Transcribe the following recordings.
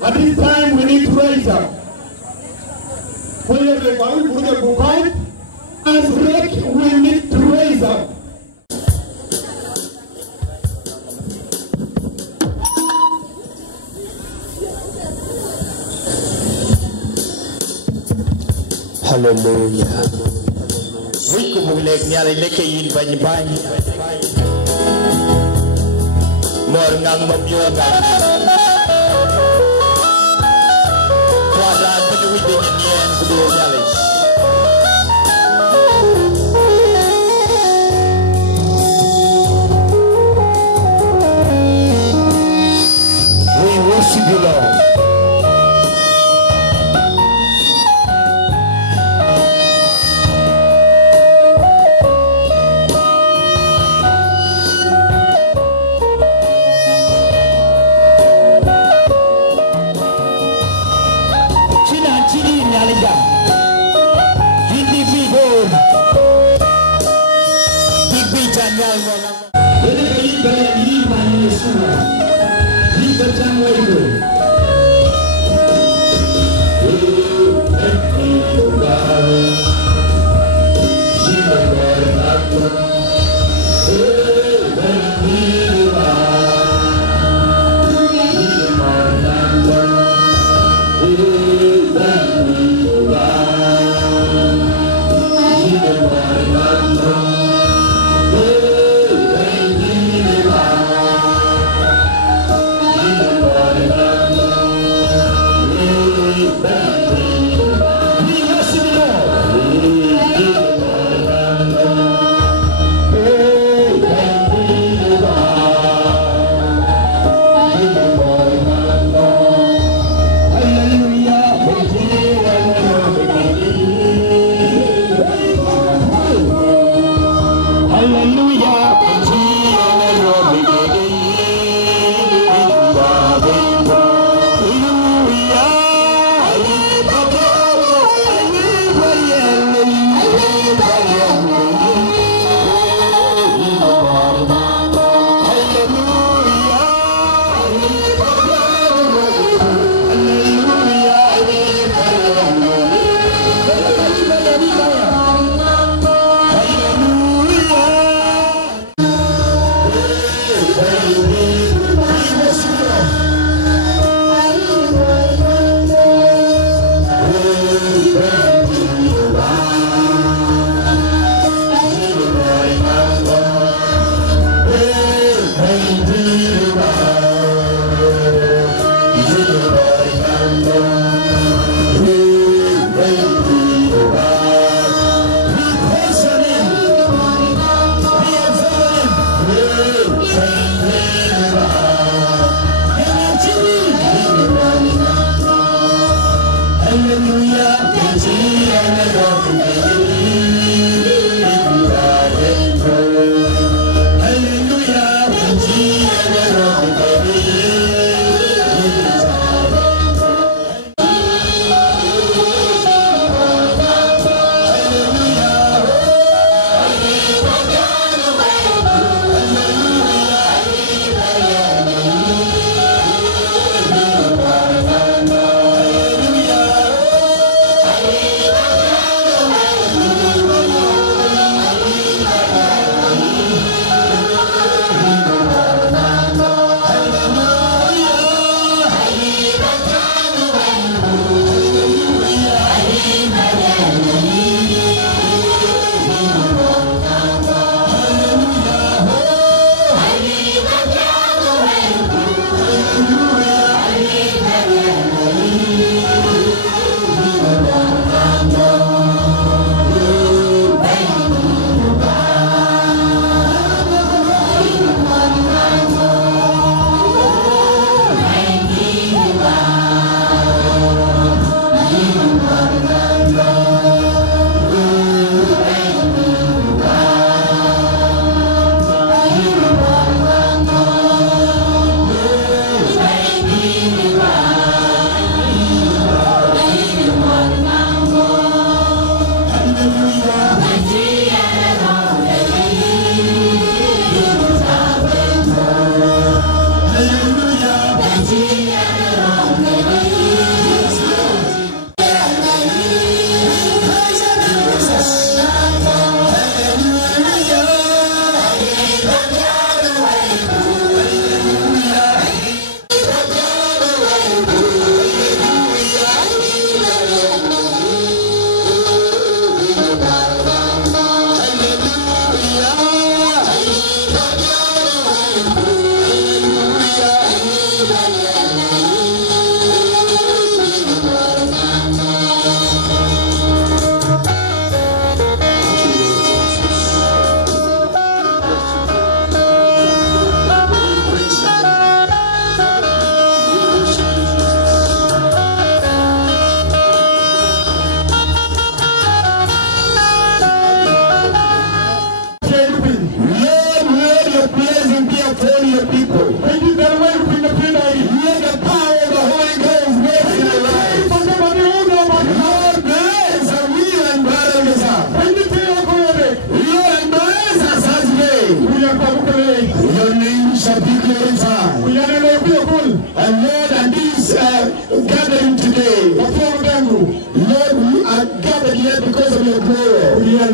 At this time, we need to raise up. When you have as rich, we need to raise up. Hallelujah. Wiku mulek nyari leke yin banyi. Morngang memyongan. Kuadaan penuhi dengan kedua nyali. We worship you, Lord.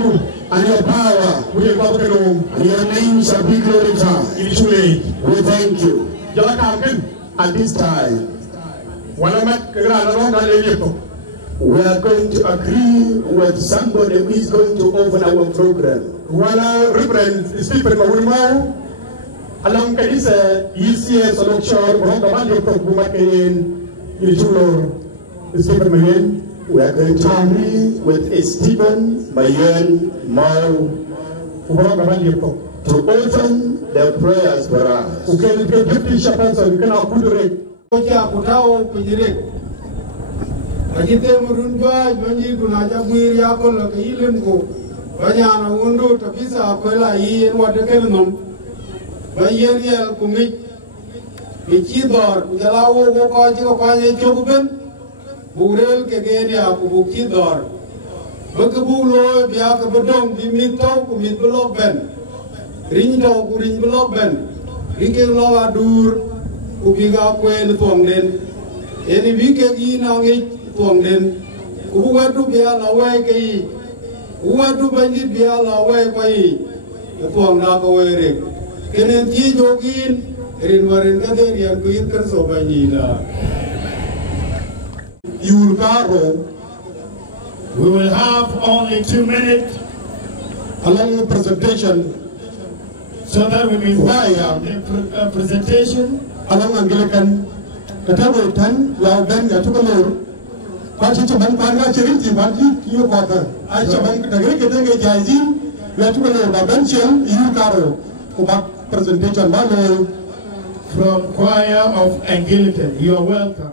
and your power, and your name shall be glorified. We thank you. At this time, we are going to agree with somebody who is going to open our program. Alam kanisa ECS Alokshore Bohong Yokok Bumakin Stephen Mayen. We are going to agree with Stephen Mayen Mau to open the prayers for us. Deputy Shepherd and can I put it? Ajite murunba jonji kunaja mwiri yako loke ilimko banyana undu tabisa akwela hii enwadeke nom bayeri el kumik bichidor kujalawo wo kaji ko kwanye chokuben burel ke gene aku bukidor bekebulo biya ke bedong bimito kumit blok ben rinjo kurin blok ben rike lo adur kubiga kwen tuangden eni bike gi nangi tuangden uwatu biya la wai kai uwatu bandit biya la wai kai tuang na ko were kenen ti jogin rin warin ka der yan kuin kan so banila Yurgaro. We will have only 2 minutes Along the presentation, so that we may Why, the presentation. along Anglican, the table 10, well, then the Tukalur. Pachichaban Panga Cheriti, Banti, you got her. I shall make the Greek Jazi, we are to the Benchel, Yurgaro, about presentation, From Choir of Anglican. You are welcome.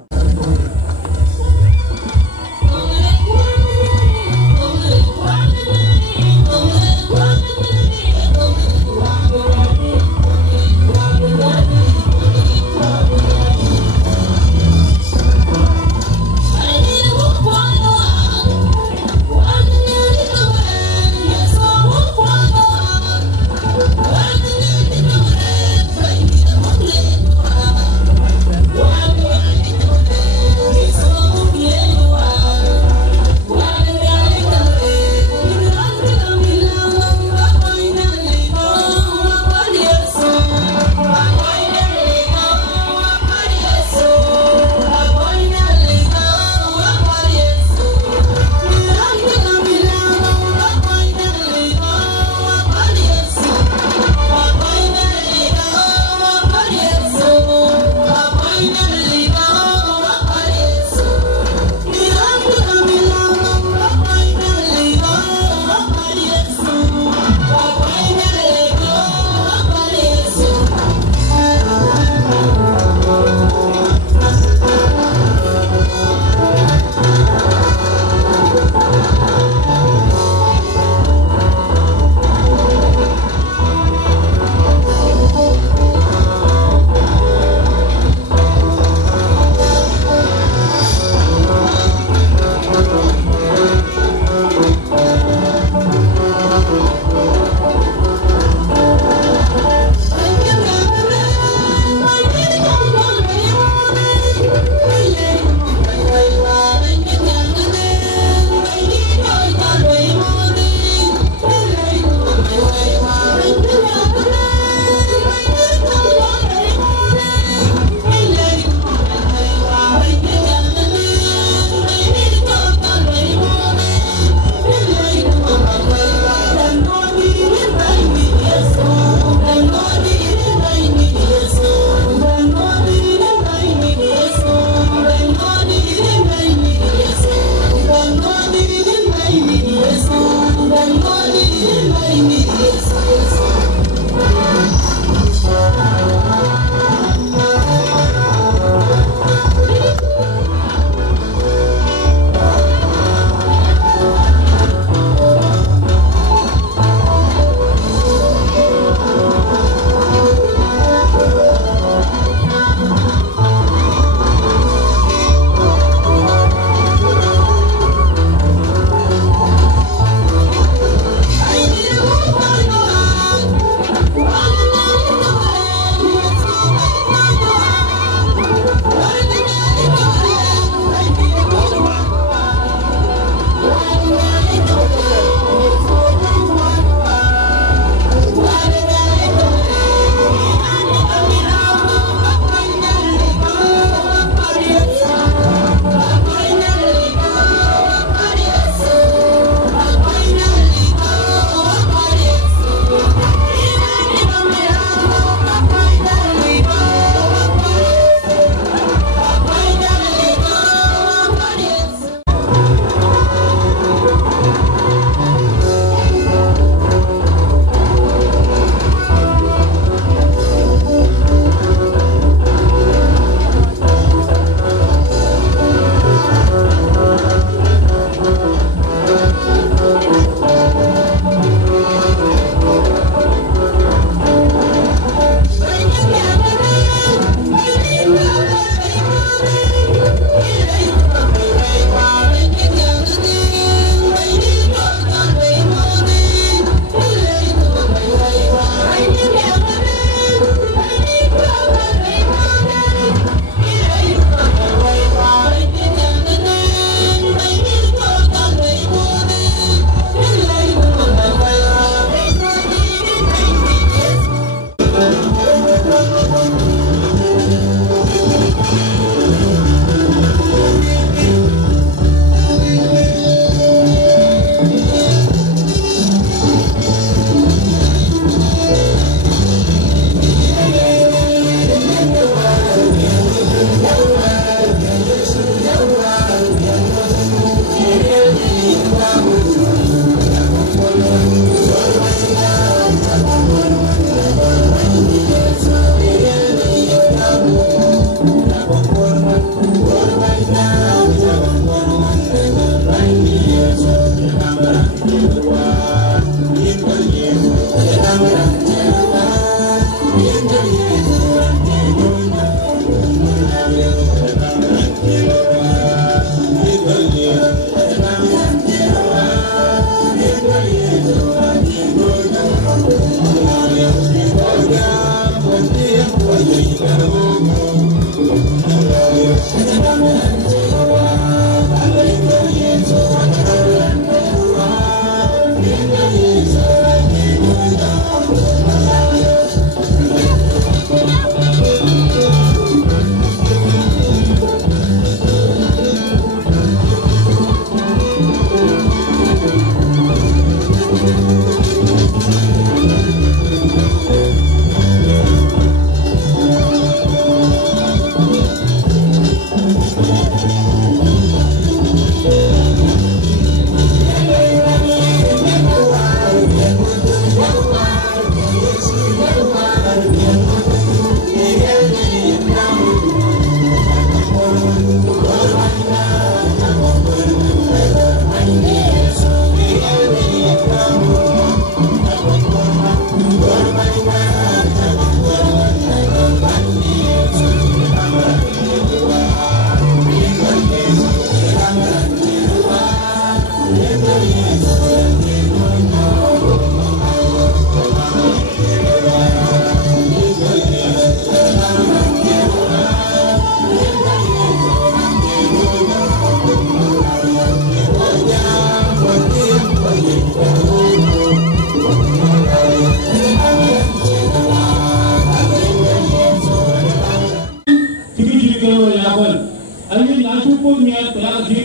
la ki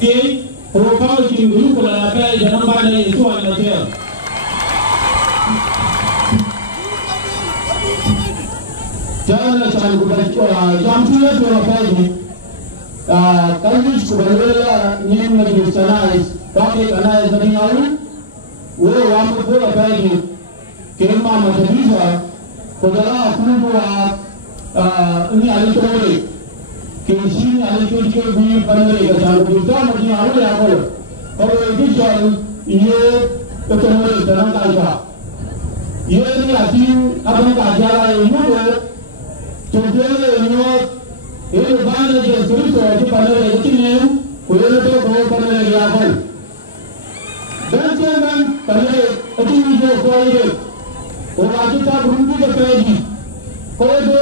ke ko ka ki ngu ko la ka ya na ba ne so an la ke jana chan ko ba jam tu ya to ka ni kan ni ko ba la ni ma ni sanai ba ke kana ya ni awu wo wa mo ko la ka ni ke ma ma ta bisa ko da la ku wa ini ali to ni ke shi ali to ke bi pa le ga chan ko ta ma ni awu ya ko ko ni chan ye to to ni ta na ka ja ye ni ati abang ka ja la ni mo Today, you know, if you find that you're going to put it to go for the example. Then, I think you go for it. Or I just have room to the page. For the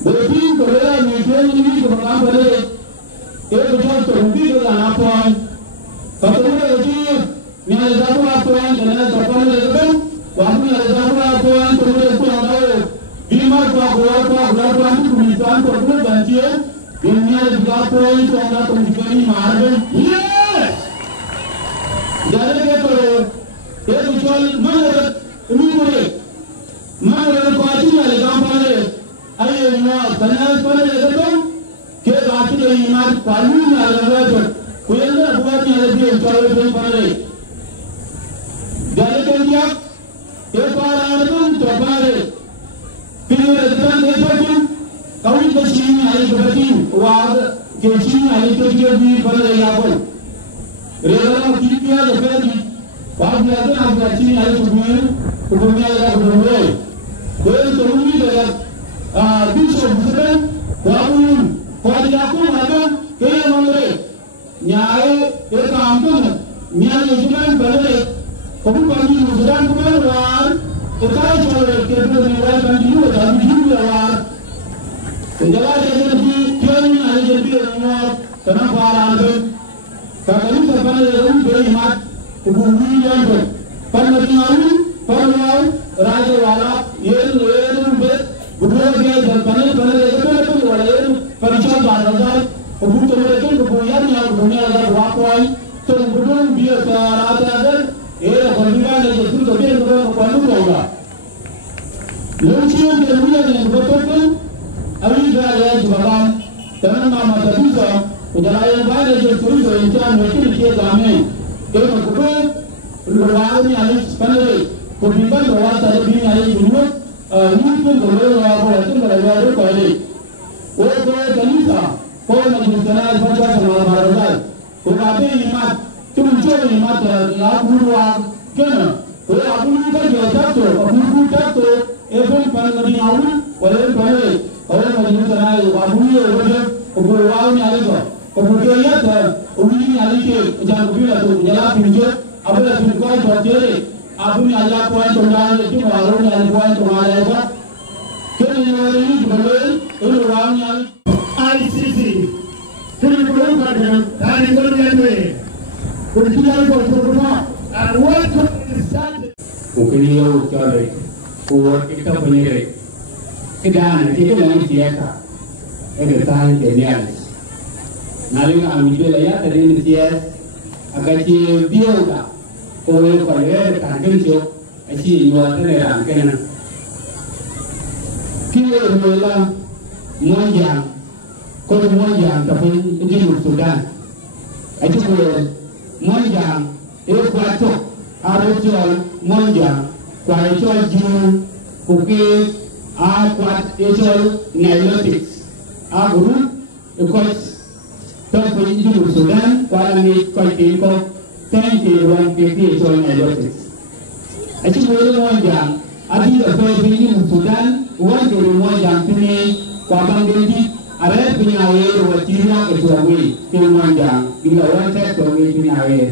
the team for the mutual to come if you just to be an point. But the team, you know, that's what I'm going to Waktu ada apa tu ada bima kuat kumitan terus banjir dunia juga poin tu ada kemungkinan marah yes jadi kita jual mana kuaci ada gambar ayo mana tanah itu kita kuaci ada iman palu ada kuilah buatnya ada dia jual pada jadi kita एक बार आनंद चौपारे फिर रजतन देखो कौन कशीन आई बची वाद केशीन आई तो ये भी बन रही आपन रेला कीपिया जैसे बात करते हैं आप कशीन आई तो दुनिया का बुरे कोई जरूरी है बीच में वाबुन कोडियाको वादा के मंगरे न्याय एक काम तो न्याय योजना बने Kamu bagi usulan keluar, kita jual kita jual bagi juga, bagi jual. Penjualan jadi kian ada jadi orang tanah barang tu. Kalau kita pandai beri mat, kuburi yang tu. Pandai raja wala, bet, kubur dia dan pandai itu wala percaya barang. Kubur tu mereka kuburan yang dunia ada berapa? So kubur dia ada. Pertama itu jadi orang pandai juga. Lucu dan mulia yang betul. Abi juga sebab tanah nama terbuka. Ujaran banyak yang terus yang mungkin dia kami. Kubur luar ni ada pandai. Kubur luar tadi ni ada jumlah. Ni pun kubur luar itu berada di kali. Orang Indonesia, orang Indonesia baca sama orang. Kubur imat. Tujuh imat lagu luar kena. Kalau aku lupa jatuh, aku jatuh. Even pandai awal, kalau pandai, orang macam sana, aku ni orang, aku luar ni ada tu. Aku kaya tu, aku ni ada ke, jangan bila tu, jangan pinjau. Apa lah pinjau jatuh. Aku ni ada poin tu, jangan itu, orang ni ada poin tu, ada apa? Kena ni orang ni betul, itu orang ni ada. ICC, kita belum ada, tadi belum ada. Kemudian berikutnya, welcome to Sunday. Ukiliau cari, kuat kita penyeri. Kedan kita lagi siapa? Tahan genial. Naling ambil laya dari siapa? Agak dia tak. Kau kalau tangkil siapa? Aci jual terang kena. Kita mula monjang, kau monjang tapi di Sudan. Aci mula monjang, kuat arujol monjang, kuat jun, kuki, kuat ejol neurotics, guru kuat tapi di Sudan kuat ni kuat itu 10-150 ejol neurotics. Aci mula monjang, adi dapat di Sudan, kuat dari monjang ini kuat bangkiti. Ada penyawer wajibnya kecuali kemudian bila orang cek kecuali penyawer.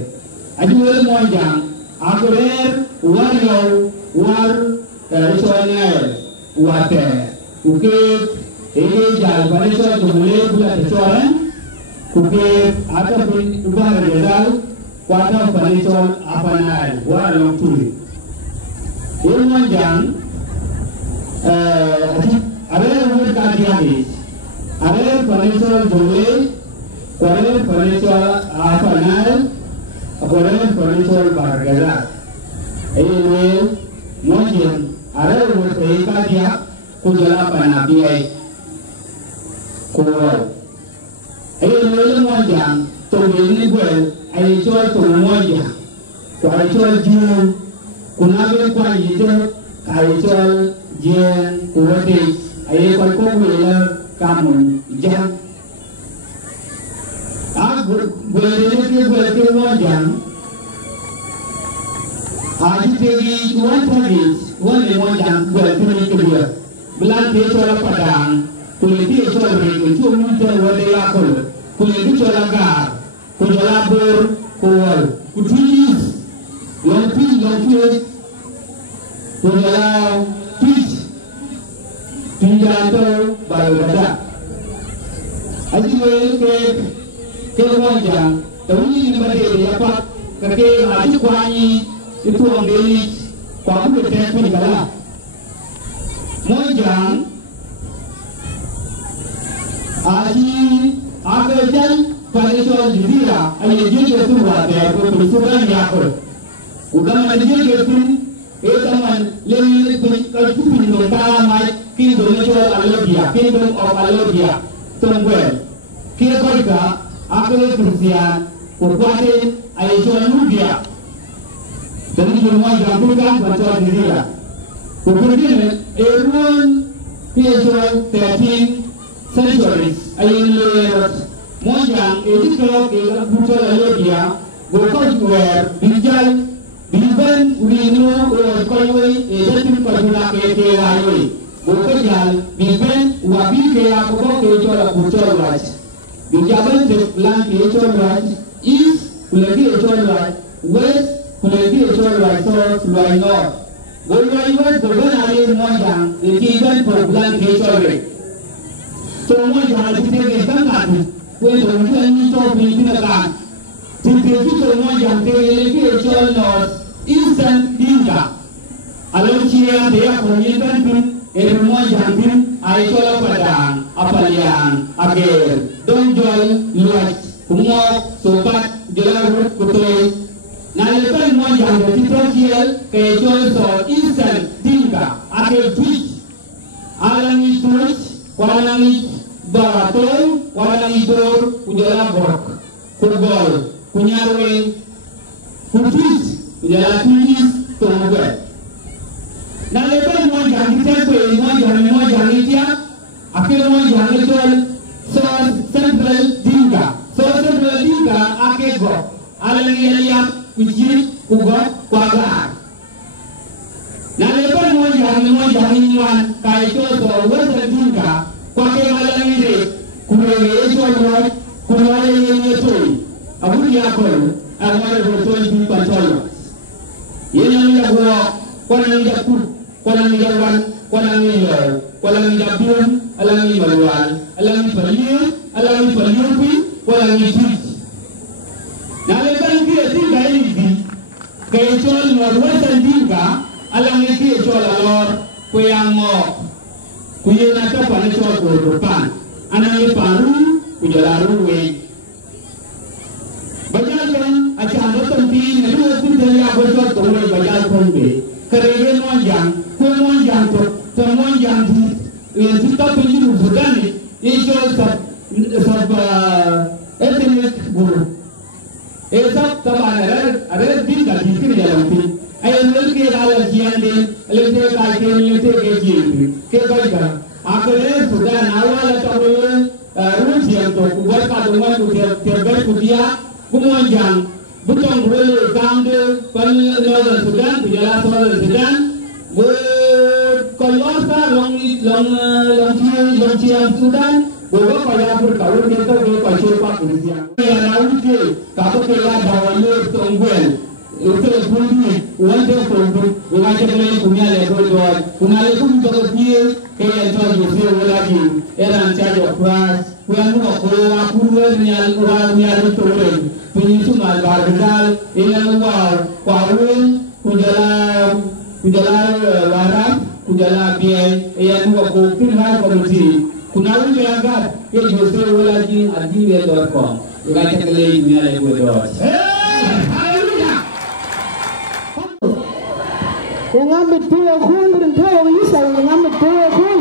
Aji mulai muajang, akhir war kecuali water, ukit, ini jalan pada suatu mulai bulan kecuali, ukit ada pun ubah redal, kuasa pada suatu apa naik, war long tuli. Ini muajang, Ada yang kajian, ada furniture jole, ada furniture apanal, ada furniture bargaza. Ini mungkin ada yang kajian kujala panabiai, kuat. Ini mungkin tunggu gol, ayo jual tunggu mungkin, ayo jual jual, kunabe kuai itu, ayo jual jen kuat. Ayo kalau boleh kamu jangan, boleh wajang, aji tegi tuan wajang boleh kerja, belanja soal padang, kulit soal beriku, cuma soal wadai akul, kulit soal agar, kulit labur, kual, kutis, lompi, kulit tis. Pinjato balada. Aji ke wajang, tapi ini berarti apa? Kerja aji kuani itu orang beli, kamu bertemu dengan wajang. Aji akan pada soal jira, aji jadi tu ada persoalan yang apa? Udah mana jadi tu? Teman, lebih kalau pinjam tanah, kini jual alobia, pinjam alobia, tunggu. Kira kira, aku bersiap, kurbatin, ayo jual rubia. Jadi rumah yang bukan jual diri lah. Kurbatin, everyone, dia jual 13 centuries, ayo lewat. Mojang, itu kalau kita jual alobia, bukan jual, bijal. Biban urino koyoi ejatin kajula ke ayoi bukajal biban wabi ke ako ke jola bucol raj bijaban te plan ke jola raj is kulagi jola raj west kulagi jola raj south luai north bolai west bolai ale mojang etiban plan ke jola so mojang te ke tangkat we to ni to binakan te mojang te lagi jola north instant dinga alon chia dia komitan pun ermo jantin ay chola padang apalian ager donjol luat kumok sobat jelarut kutoy nalepan mo jang titociel kay chol so instant dinga ager tweet alangi tweet walangi baratol walangi dor kujala borok kubol kunyarwen kutweet Jalan tulis tunggu. Nalepan mau jangan kita mau jangan dia. Akhir mau jangan jual central dinga. Central dinga akhir go. Alangi lihat kucing kugot kuagar. Nalepan mau jangan iman kai jual central dinga. Kuagar alangi deh. Kuagar jual kuagar ini tuh. Abu dia kau. Agar berjual di pasar. Yang jago, orang jago, orang jawan, orang jago, orang jabuan, orang jawan, orang baliur, orang jujur. Nalepan dia tinggal ini, kecuali normal tinggal, orang ini kecuali lor, kuyango, kuyana apa kecuali korban, anak paru, kujalaru we. Bajalan acara penting, itu pun dari apa sahaja orang bajalan pun kerja monjang tu, kita penjuru Sudan itu sab etnik guru, sab ada tinggal di sini dalam tu, ayat lelaki ada jian di, lelaki kerja, akhirnya Sudan awal atau Rusia tu buat kaduman tu terbaik dia. Kumonjang, bukan boleh kamde, kalau Sudan, berjalan soal Sudan, kalau long Sudan, boleh kalau berkawin kita boleh pasir pak Rusia. Yang lain ke, kalau kita bawa tungguan, itu sebelumnya, wanita tunggu, wanita kalian punya level dua, punya level juga dia, kayak jual Rusia lagi, era saja keras. Kuang aku nyal turun penyisu malbar besar ilang war kujala waram kujala biye ya nuwa ko kunha committee kuna wuje agat ye jose wala ji adiwe.com ga tekle ni ala ko do hallelujah yang ambil dua kun dan tahu Isa yang ambil dua kun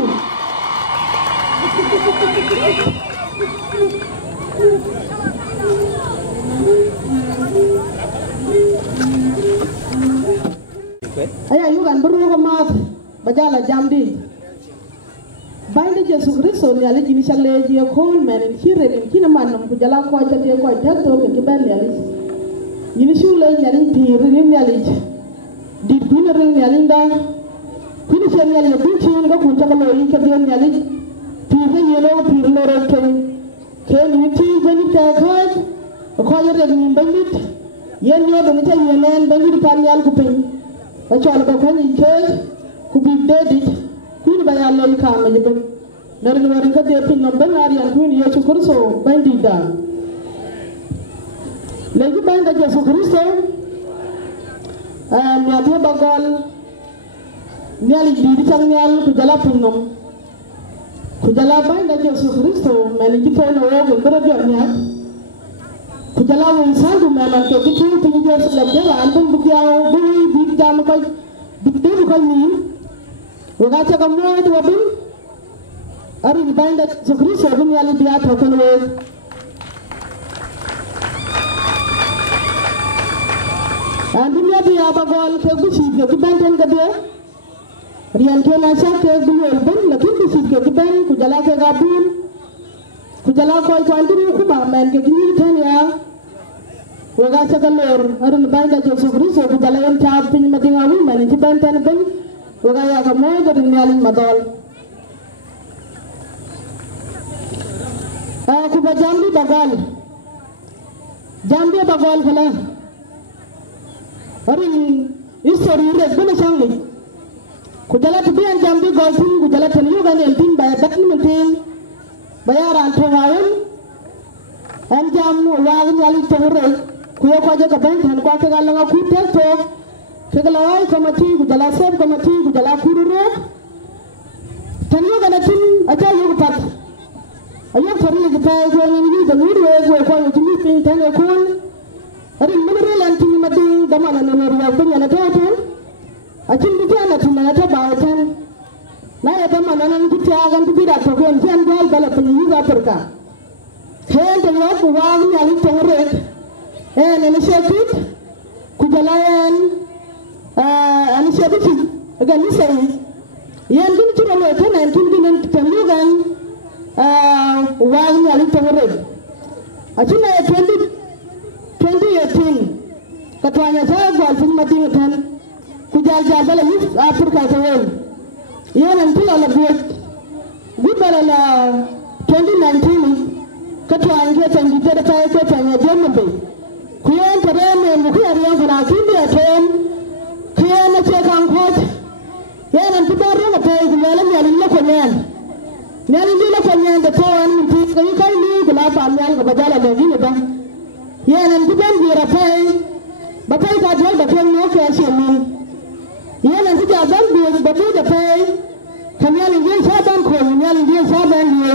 ayah yugan beruang mat bajala jamdi bayi Yesus Kristus ni alih jenis alih dia kol men kiri kina manam kujala kau jadi kau jatuh ke kiban ni alih jenis ulai ni alih diri ni alih di dunia ni alih dah kini siapa ni alih bukan kau kunci kalau ini kerja ni alih diri ni lo diri lo reken kini ti jadi kakak kau jadi ni bandit yang ni ada macam yang bandit panial kuping macam apa kau ni ke kuping dedit kuni bayar lo ikan aja pun dari luar negeri dia pinjam benar yang kuni Yesus Kristus bandit dah lagi bandit Yesus Kristus niatnya bakal niali diri sang nial kujala pinjam kujala bandit Yesus Kristus meni kita orang berada niat kujala wisan tu memang kita pinjam selebih antum berjauh beri jam kau betul kau ni Wagacha kamu itu apa? Hari ini banyak sekali sebelum yang dia tahu Andunya dia bagol ke bisi ke banten ke dia. Rian ke nasa ke dulu elben lagi bisi ke ban kujala ke gabun. Kujala kau antu ku ba men ke ni tanya. Wagacha kalor hari ini banyak sekali sebelum kujala yang cap pin mati ngawi men ke banten ben. Wagaya kamu jadi nyalin madal. Aku berjambi bagal. Jambi bagal kala. Hari histori red benar sangat. Kujala tu yang jambi golfin, kujala teniyu kan entin bayar batni mentin, bayar antawaan. Jam wagen nyalin tenggerai. Kuya kaja kapan kan kuat kegalang aku tek. Kegalai komati kujala sep komati kujala kururo tanya kana tin aja yuk pat ayam thari kita ko ni dangur we ko tumi pin tanya kun ari menere lanti mati damana nomor ya punya na totan acin kita na tin na ta bawatan na ya damana nan kita agan tidak to ko kan dal bala pin ga perka khen tanya ko wa ni ali tongre ne sekit kujalayan ani siapa sih? Agak ni saya. Yang ini cuma mereka nanti dengan temukan wang yang itu orang. Acina 2018 katanya saya buat film mati kan. Kujar jaga lagi Afrika tahun. Yang nanti lalu buat bala 2019 katanya kita tidak tahu katanya jangan be. Kuyan terang mungkin yang berakhir dia kan. Kaya na cek angkot, ya nanti baru ngapai kenalan nyalin lo konyan, nyalin lo konyan ketuan nanti kaya kaya ni kenapa nyal kebajalan lagi ni bang, ya nanti bang birapai, bapai kajual bapai mau ke asyik ya nanti jalan biar bapai bapai, kenalan dia saban kon, nyalin dia saban dia,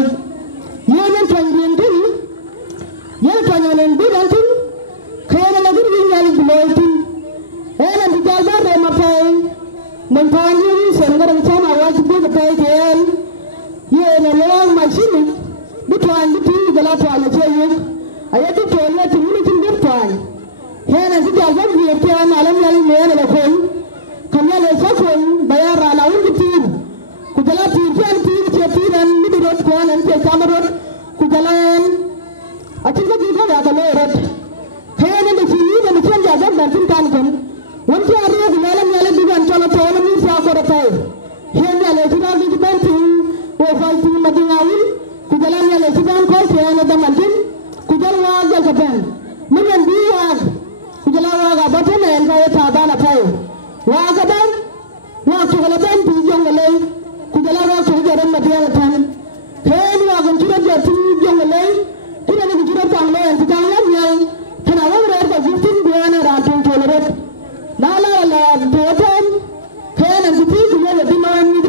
ya nanti panjang tu, ya panjangan dia nanti, kaya lagi dia nyalin beloy tu. Nanti jalan dari mapai, mentani sekarang sama wajib kita pakai. Ye nelayan macam ni, bertuan betul dalam tuan macam ayat tu tuan tu ni cuma bertuan. Nanti jalan dia tuan alam yang ni ada lekon, kami ada lekon bayar alawun betul. Kujalan tuan tiap ni berot tuan nanti kamarot kujalan. Aciga juga ada kamarot. Nanti sini nanti jalan nanti kan. Wanti hari ini malam malam bukan cuma tahun ini saya korapai. Hanya lagi lagi banting, banting madingawi. Kujalan lagi kan kau saya ada mantin. Kujalan wajah kapan? Mungkin dia kujalan wajah betul ni saya tahan apa? Wajah kan? Wajah kalau banting yang lagi kujalan wajah jalan madiang kan? Hanya wajah cuma jatuh yang lagi. Tidak ada cuma tanggal yang tanggal yang kenapa mereka jatuh bukan ranting toleran. Nala la totem, kaya nanti juga lebih main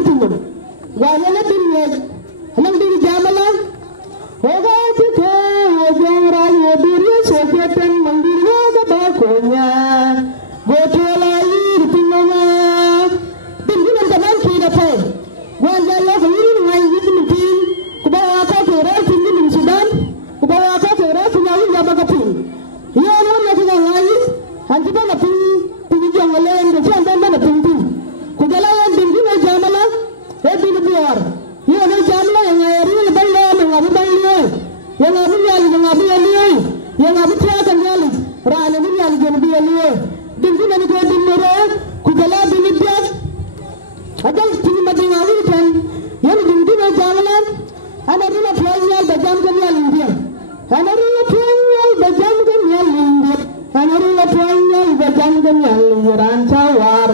Anarula tuanya bajang kenyal lindit. Anarula tuanya bajang kenyal liran cawar.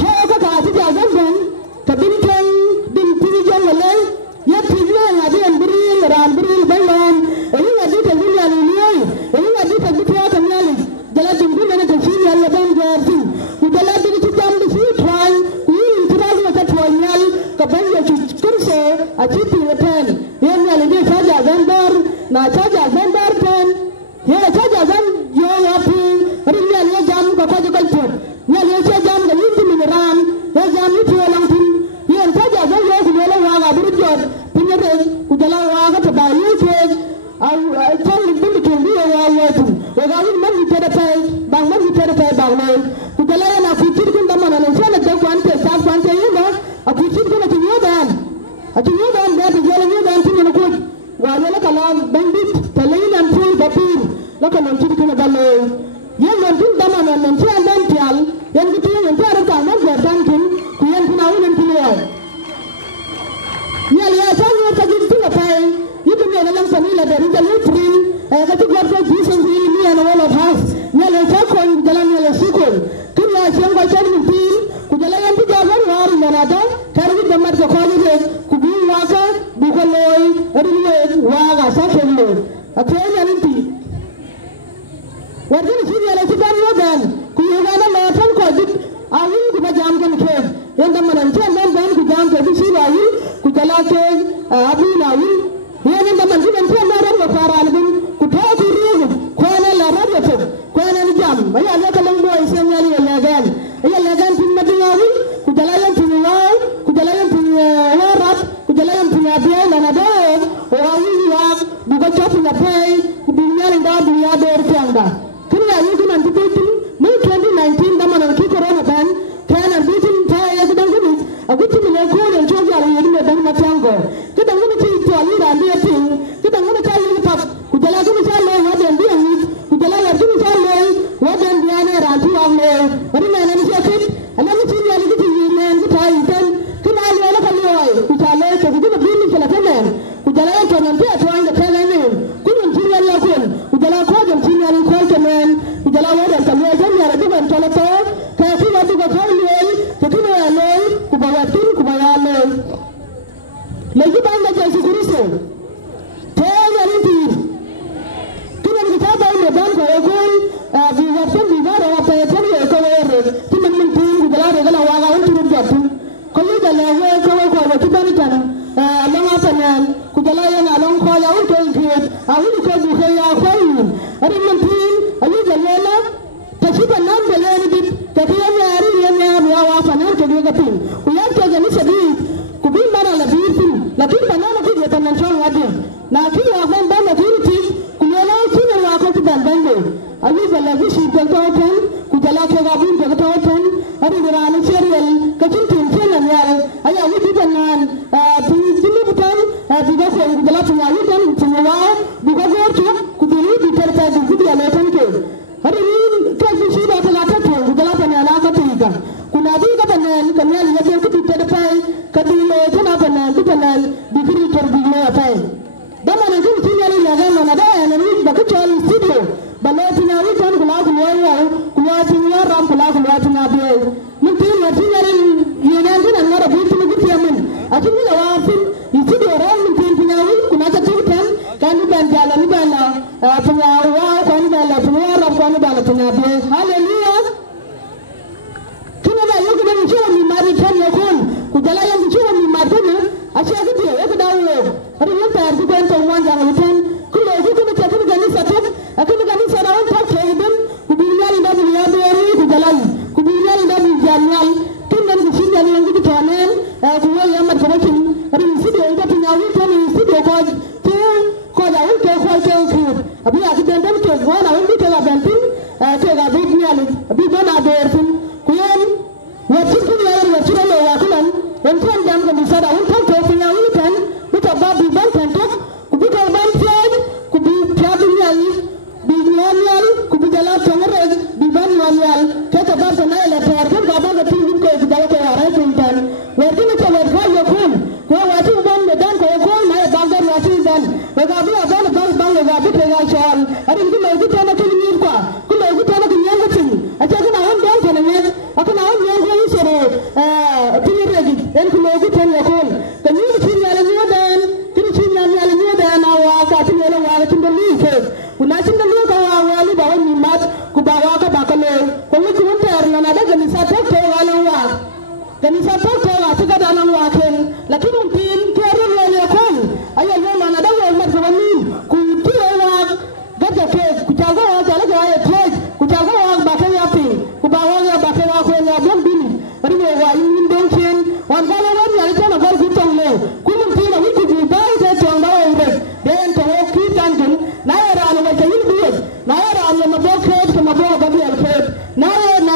Kau kata jagan ben, kabintang binti jangan ya tidak ada yang beri bayan. Ini ada yang beri ini ada yang beri kenyal. Jalan jumpa mana tersini Allah dan jati. Jalan di jam di sini try. Ini interaksi macam tuanyal. Kapan ya kurse acipi ngeten. Yang ni ada saja gambar. Na saja gambar kan. Ya saja kan. Yo api. Hari ni ada jam kau juga pun. Ni ada jam kalau itu mineran. Ya jam itu orang pun. Yang saja kan yo kudalah waga berjot. Punya deh kudalah waga terbayu ke. Kalau itu mungkin dia waga tu. Waga ini mana kita dapat. Bang mana kita dapat bang mana. Kudalah yang aku fikir kita mana. Nanti ada kuantitas kuantitas ini mah. Aku fikir kita tinggal dan. Atunya dan dia berjalannya dan punya nak. Wajahnya kalau bandit, terlalu nampu bapur, lalu nanti kita balai. Yang nanti zaman nanti ada tiang, yang itu nanti ada kamar jadikan pun, kuyan pun awal nanti lewat. Ni alias saya tadi itu lepas, itu ni dalam pemilah dari jalur train, ketika kita bising ni ada wala khas, ni alias saya kon jalan ni alias sikul, kini asian baca nanti, kujalan yang tu jalan luar mana ada, karena kita macam kau ni kubi waka, bukan loy, ada waga sakelo atenya ninti wajin sini ala sidan yogan ku yogana la tan ko dit awin ku jam kan ke yanda manan tan dan ku jam ke bisi awin ku jala ke abin awin yana da man din tan na ran fara albin ku ta ku rigu ko na la rabba to ko na ni jam ay ala kalang boy sen yali la gan ay la gan tin madin awin ku jala yan tin waw ku jala yan tin warab ku jala yan tin abia na da awin bukan cakap nak pay, dunia ni dah dunia bertiangda. Kerana itu nanti tu, mungkin 2019 dah mana kita corona ban, kerana nanti pay aku dah gini, aku tu mengaku yang cuci hari ini dah macam tianggo. Kita gini tu ali dah dia ting, kita gini cari lepas, kujala tu misalnya wajan dia ni, kujala tu misalnya wajan dia ni rancu ambil, hari mana ni siapa? Anak ni sini ali tu ni kita ikan, kita ali ala kalau kujala tu kita beli kalau kan, kujala tu nanti tu orang kita kunun sini aku, ujala kau jam sini aku kau kemen, ujala wadah kalau jam ni ada bukan kalau tu, kalau sini aku kau ni, kita ni kubawatin kubayale, lagi bangga jadi kurus, tanya ni, kita kita tahu ni bang kau kun, biarpun biar apa yang kau ni kau orang, kita mungkin ujala regala waga untuk jatuh, kalau ujala kau kita ni kan, long apa ni, ujala yang long kau yang untuk awin ko bukan ya kain, ada mungkin, ada jalan, tapi benar jalan ini, tapi yang hari yang awak panen kedua kaping, uyan kerja ni sedih, kubin mana lebih itu, tapi benar lagi dia panen soal ada, nanti awak benar lagi itu, kuyalah itu yang awak tu banding, awin lagi sih jangkau kan, kujalah kegabung jangkau kan, ada berani serial, kecil timpul ni ada, ayah awin tu benar, ini bukan, tidak saya kujalah pengayu kan, pengawa. Bukan tu, kubeli di terpa di kubeli alasan ke. Hari ini kalau sudah terlalu tu, kalau penyala ketiga, kunabi kepenyal kenyal yang kita terpa, kedua kenapa nanti penyal diberi terbina apa? Dan mana tu sinyal yang mana ada yang ini bagai jual studio, balai sinyal kan kulah ram kulah sinyal. Mungkin sinyal yang nanti nanggar begitu begitu aman. Asyik ni awak studio orang mungkin sinyal kulah cakap kan bukan jalan ni bala pengawa kan bala pengarap kan bala pengabe haleluya kena yo kena mencuba ni mari kan yo kun kujala yang mencuba ni mari ni asyik aku dia aku dah yo hari ni tak aku kan tuan jangan hutan kalau aku kena cakap gani satu aku gani sarawan tak kehidun kubinya ni dah dunia beri kujala kubinya ni dah jalan kena di sini yang kita jalan kuwa yang macam macam hari ni dia itu pengawi kan ni dia kau jauh ke kau jauh, abi aku jangan ke kau nak undi ke bantin, ke gabung ni ali, abi mana ada ertin, kuyan, wajib kuyan wajib lo wakulan, entran jam ke bisa dah entran ke punya ini kan, kita babi bang tentu, kubi kau bantian, kubi piadu ni ali, bijuan ni ali, kubi jalan cengar, biban ni ali, kita babi sana lepas kan babi ketin ke jalan ke arah tuntan, wajib ni cakap kau yakun, kau wajib bang medan kau yakun, mana banggar wajib bang, wajib apa bang ya chon arin ku logi tana ku ni kwa ku logi tana ku nyanga tin acha ku na on dan tana ne akuna on nyanga yi sere tire gi en ku logi tana ko ka ni tin ya le dan tin tin ya le dan na wa ka tin ya wa tin da ni ke ku na tin da ni ka wa li ba wani mat ku ba wa ka ba ka le ko ni ku ter na da ga ni sa ta ko wa lan wa ga ni sa ta ko wa ta ga da nan wa ken lakini tin ke ro le ko ayo yo na da wa mat ko ni ku tire wa ga da ke ku ta ga wa ta la ga ya tre ku ta ga wa ba ka ya pi ku ba wa ya ba ka wa ko ya bon bin ri ne wa yin den ken wan ga la wa ya ta na ga ku tong le ku mun tin na wi ku ba ta tong da wa be den to ki tan din na ya ra na ka yin bi na ya ra na ma bo ke ko ma bo ga bi al ke na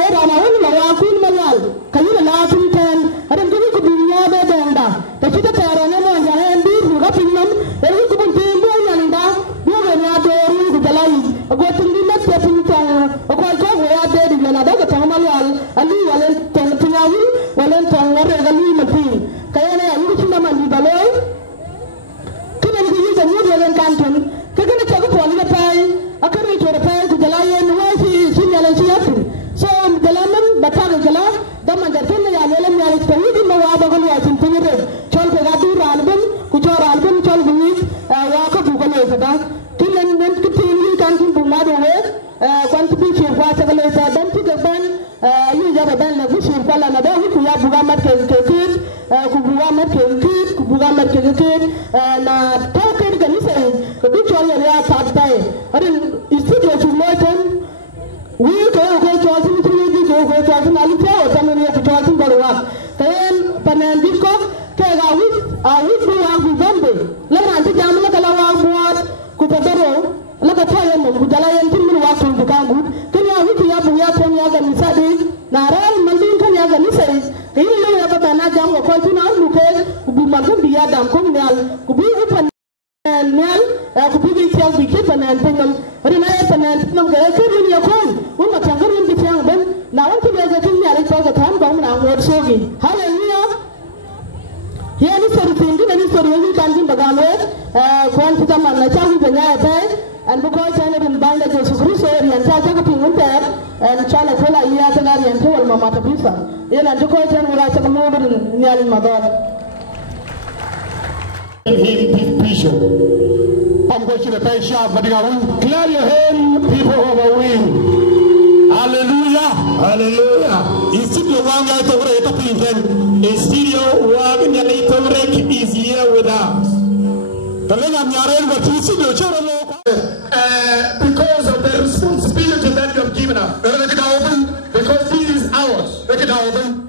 ya ra na wani ma wa ku ma lal ka yin la tin tan adan ku ku bi nya be den da ta ki ta ra ne mo ja en bi ru ga pin nam e ku bun tin bo nya nda bo ga nya do ru ku ta lai go tin di na te pin tan ko ko ya de di na da ga ta ma lal ali walen tan tin ya wi walen tan ngare ga li ma tin ka ya ne ya wi tin da ma di ba le kina ni yi da ni de len kan tan ka ga ne ta ko ni ga pai akari to da pai ku da lai en wa si sin ya len si ya so da la man ba ta ga la da man da tin ya le ya le ta wi di ma wa ba ga wa tin tin de chol ko ga du ran ben ku chol ran ben chol bu ni ya ko bu ko le da tin nen ku tin ni kan tin bu ma do we kwan ti bi chi kwa ta ga le ta dan ti ga ban yi ja ba ban le ku chi kwa la na da ku ya bu ga mat ke tin ku bu ga mat ke tin ku bu ga mat ke tin na ta ke ga ni sai ko du chol ya ta tai arin studio chu mo tan wi ko chol tin ti ni ko chol tin ali ta o ta ni ko chol tin ba wa kayen panen bi ko ke ga wi bu wa bu bambe la ran ti jam la kala wa bu ku ta daro la ka ta yen bu dala yen tin min wa ku bu ka gu kin ya wi ya bu ya ton ya ga ni sa de na ran man din kan ya ga ni sai kayin la ya ba na jam ko tin an lu ke bu man kan bi ya dam ko nyal ku bi ku pan nyal ku bi ti ya bi ke panen tin ri na ya panen nam ga ke ni ya ko un ma tangar ni bi tiang ben na wan ti ga tin ya ri ko ga tan ba mu na ngor sogi hallelujah ya ni sori tingi na ni sori ni kan tin baga me kwan ti tamam na cha wi benya pe an bu ko chane bin banda je su kristo yan ta ga pingun ter an chala kola iya ta gar yan to wal mama ta bisa yana du ko chane wala ta mo bin nyal madar him his bishop am go to the pay shop but clear your hand people of a wing hallelujah hallelujah studio wanga to re ta pinten studio wanga ni to re is here with us talenga nyaren wa studio choro lo because of the responsibility that you have given us because this is ours look at open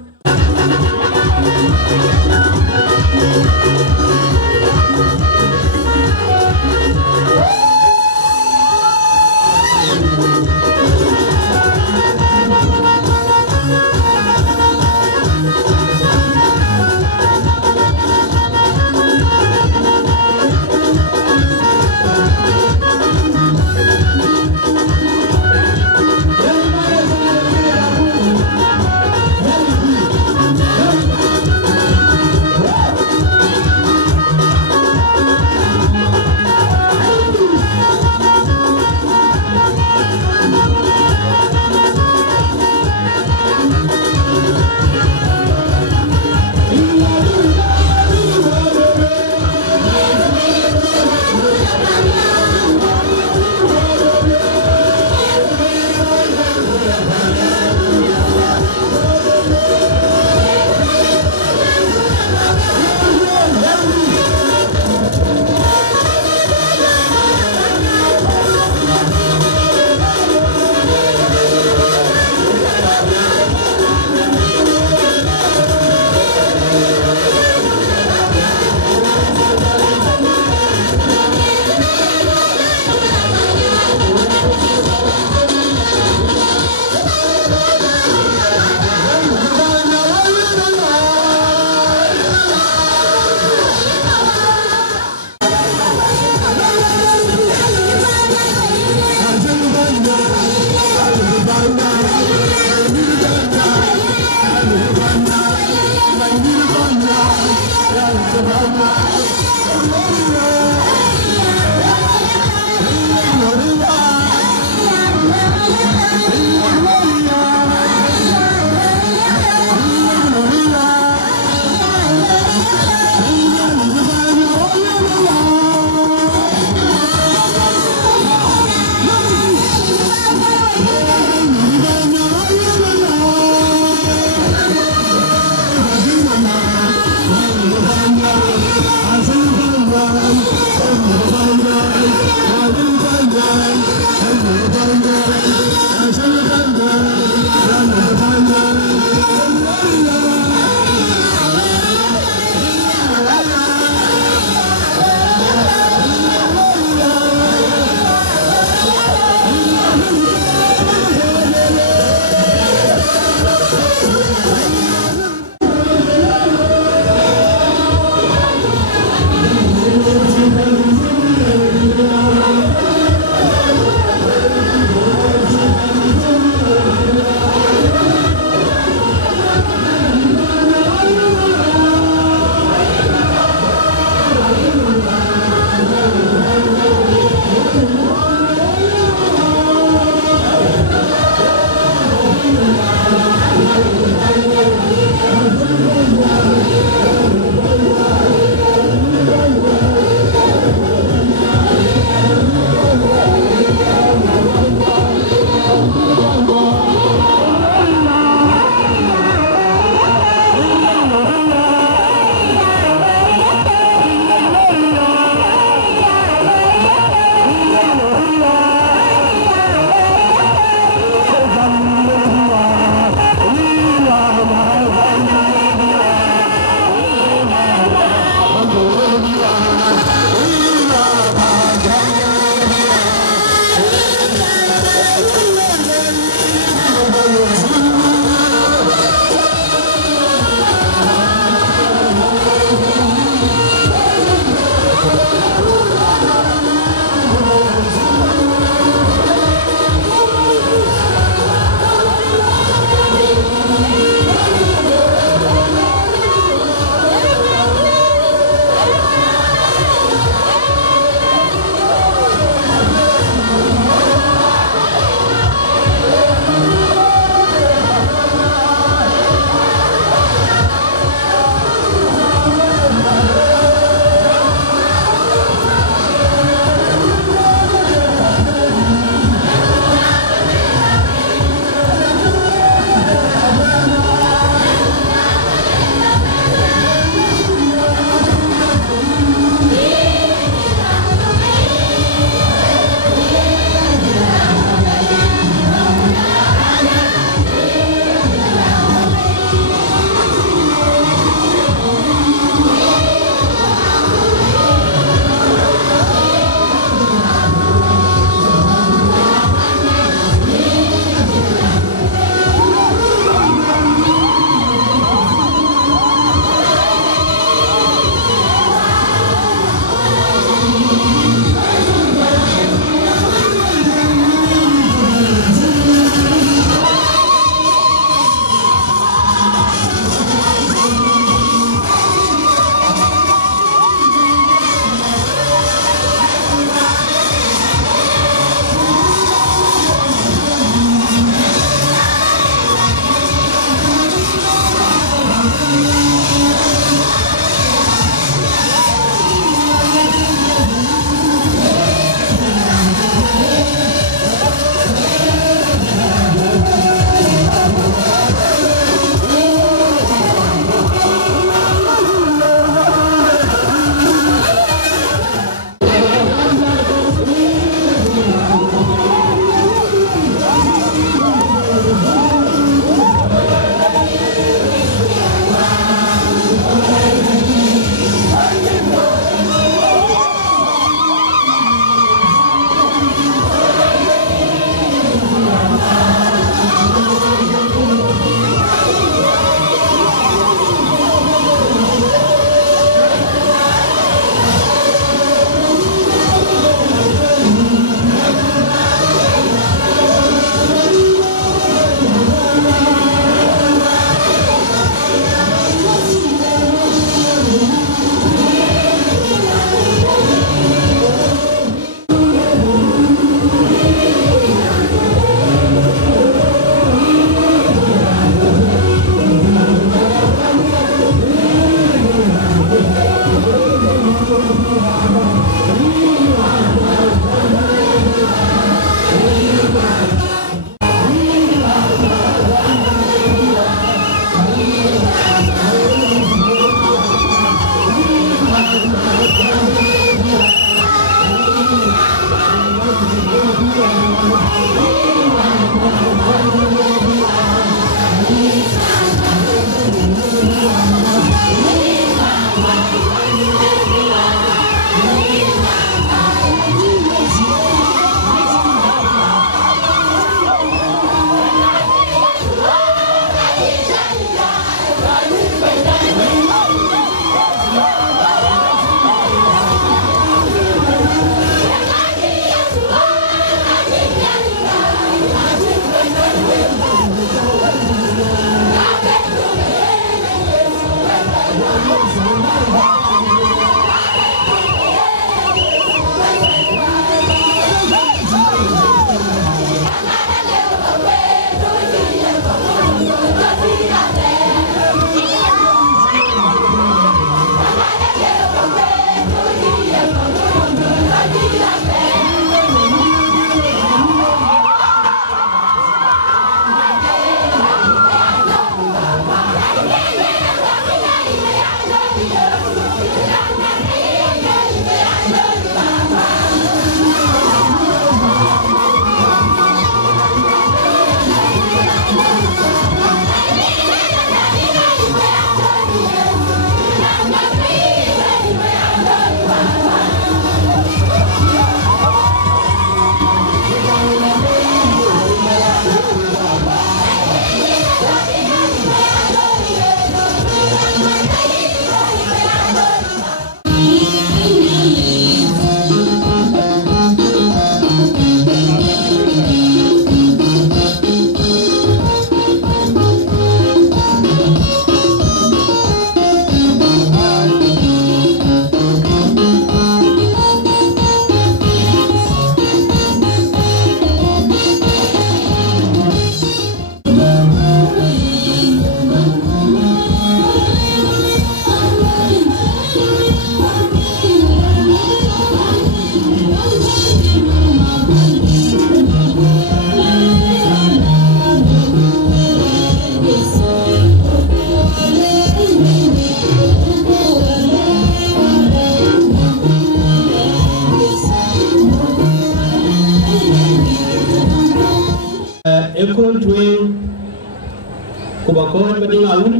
ko ba di ngawul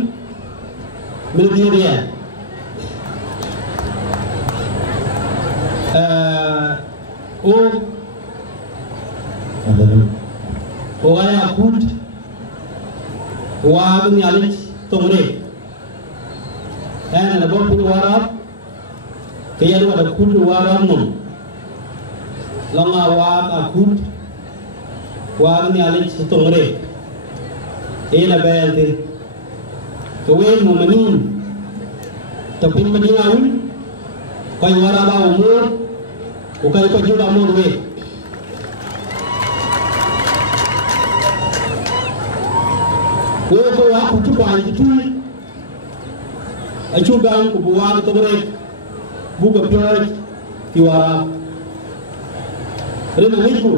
mi di dia o ay akut wa ni alit tongre ana bo pu warab kaya do ada kut warab mum longa wa akut wa ni alit tongre ina bayante ko we mu'minin tapi madinawul koy waraba umur ko kay ko juga mo we ko wa ku ko an tu a chugan ku buwa to gore buga pyor ki wara rena wiku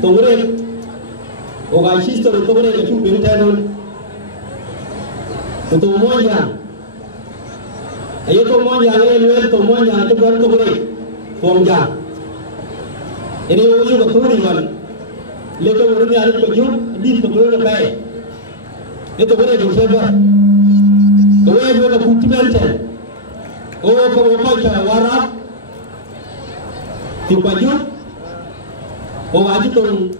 to gore o ga sisto to gore ka chu bin tanon to moja ayo to moja le to moja to gore to gore pomja ini o yo ko tori wal le to gore ni ari ko ju di to gore bay itu boleh disebut. Kau yang boleh kultivasi. Oh, kau boleh cakap warap, tiupaju. Oh, aja tu,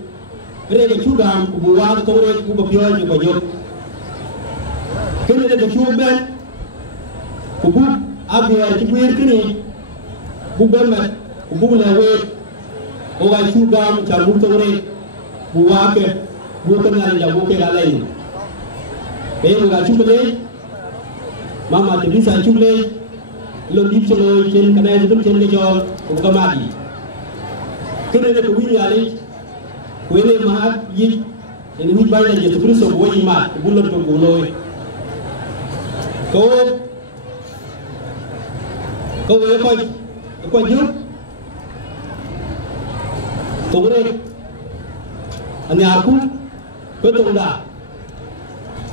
mereka juga buat tu mereka buat tiupaju. Kena ada cuba, kubu, abiar cuba kini, bukan mat, kubu lewat. Oh, aja juga cakap tu mereka buat ke, bukan ada yang bukan lain. Kaya ga chukle mama te bisa chukle lo dip chlo chen kana dum chen le jol ko kamadi kene ne ko winyale ko ne ma yi en wi bala je to kristo ko yi ma ko bulo to ko loy ko we ko ju to re ani aku ko to da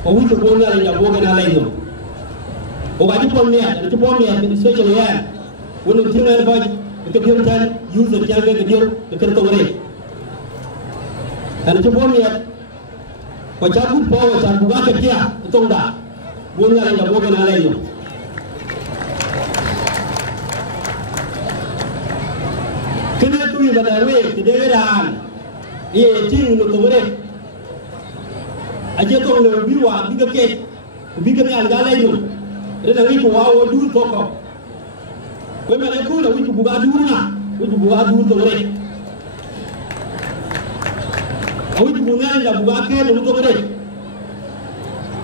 o wuto ko ngala ya boga na layno o ga dipon ne to pon ne ni special ya wono tingal ba ke biyo tan user janga ke biyo ke to re an to pon ne ko jabu po o jabu ga ke dia to nda won ngala ya boga na layno kene tu yi bada we ke de ran ye tin no to re aje to le biwa biga ke biga ngal galay no rena wi ko wawo dur to ko ko me ko la wi ko buga dur na wi ko buga dur to re awi ko ngal la buga ke no to re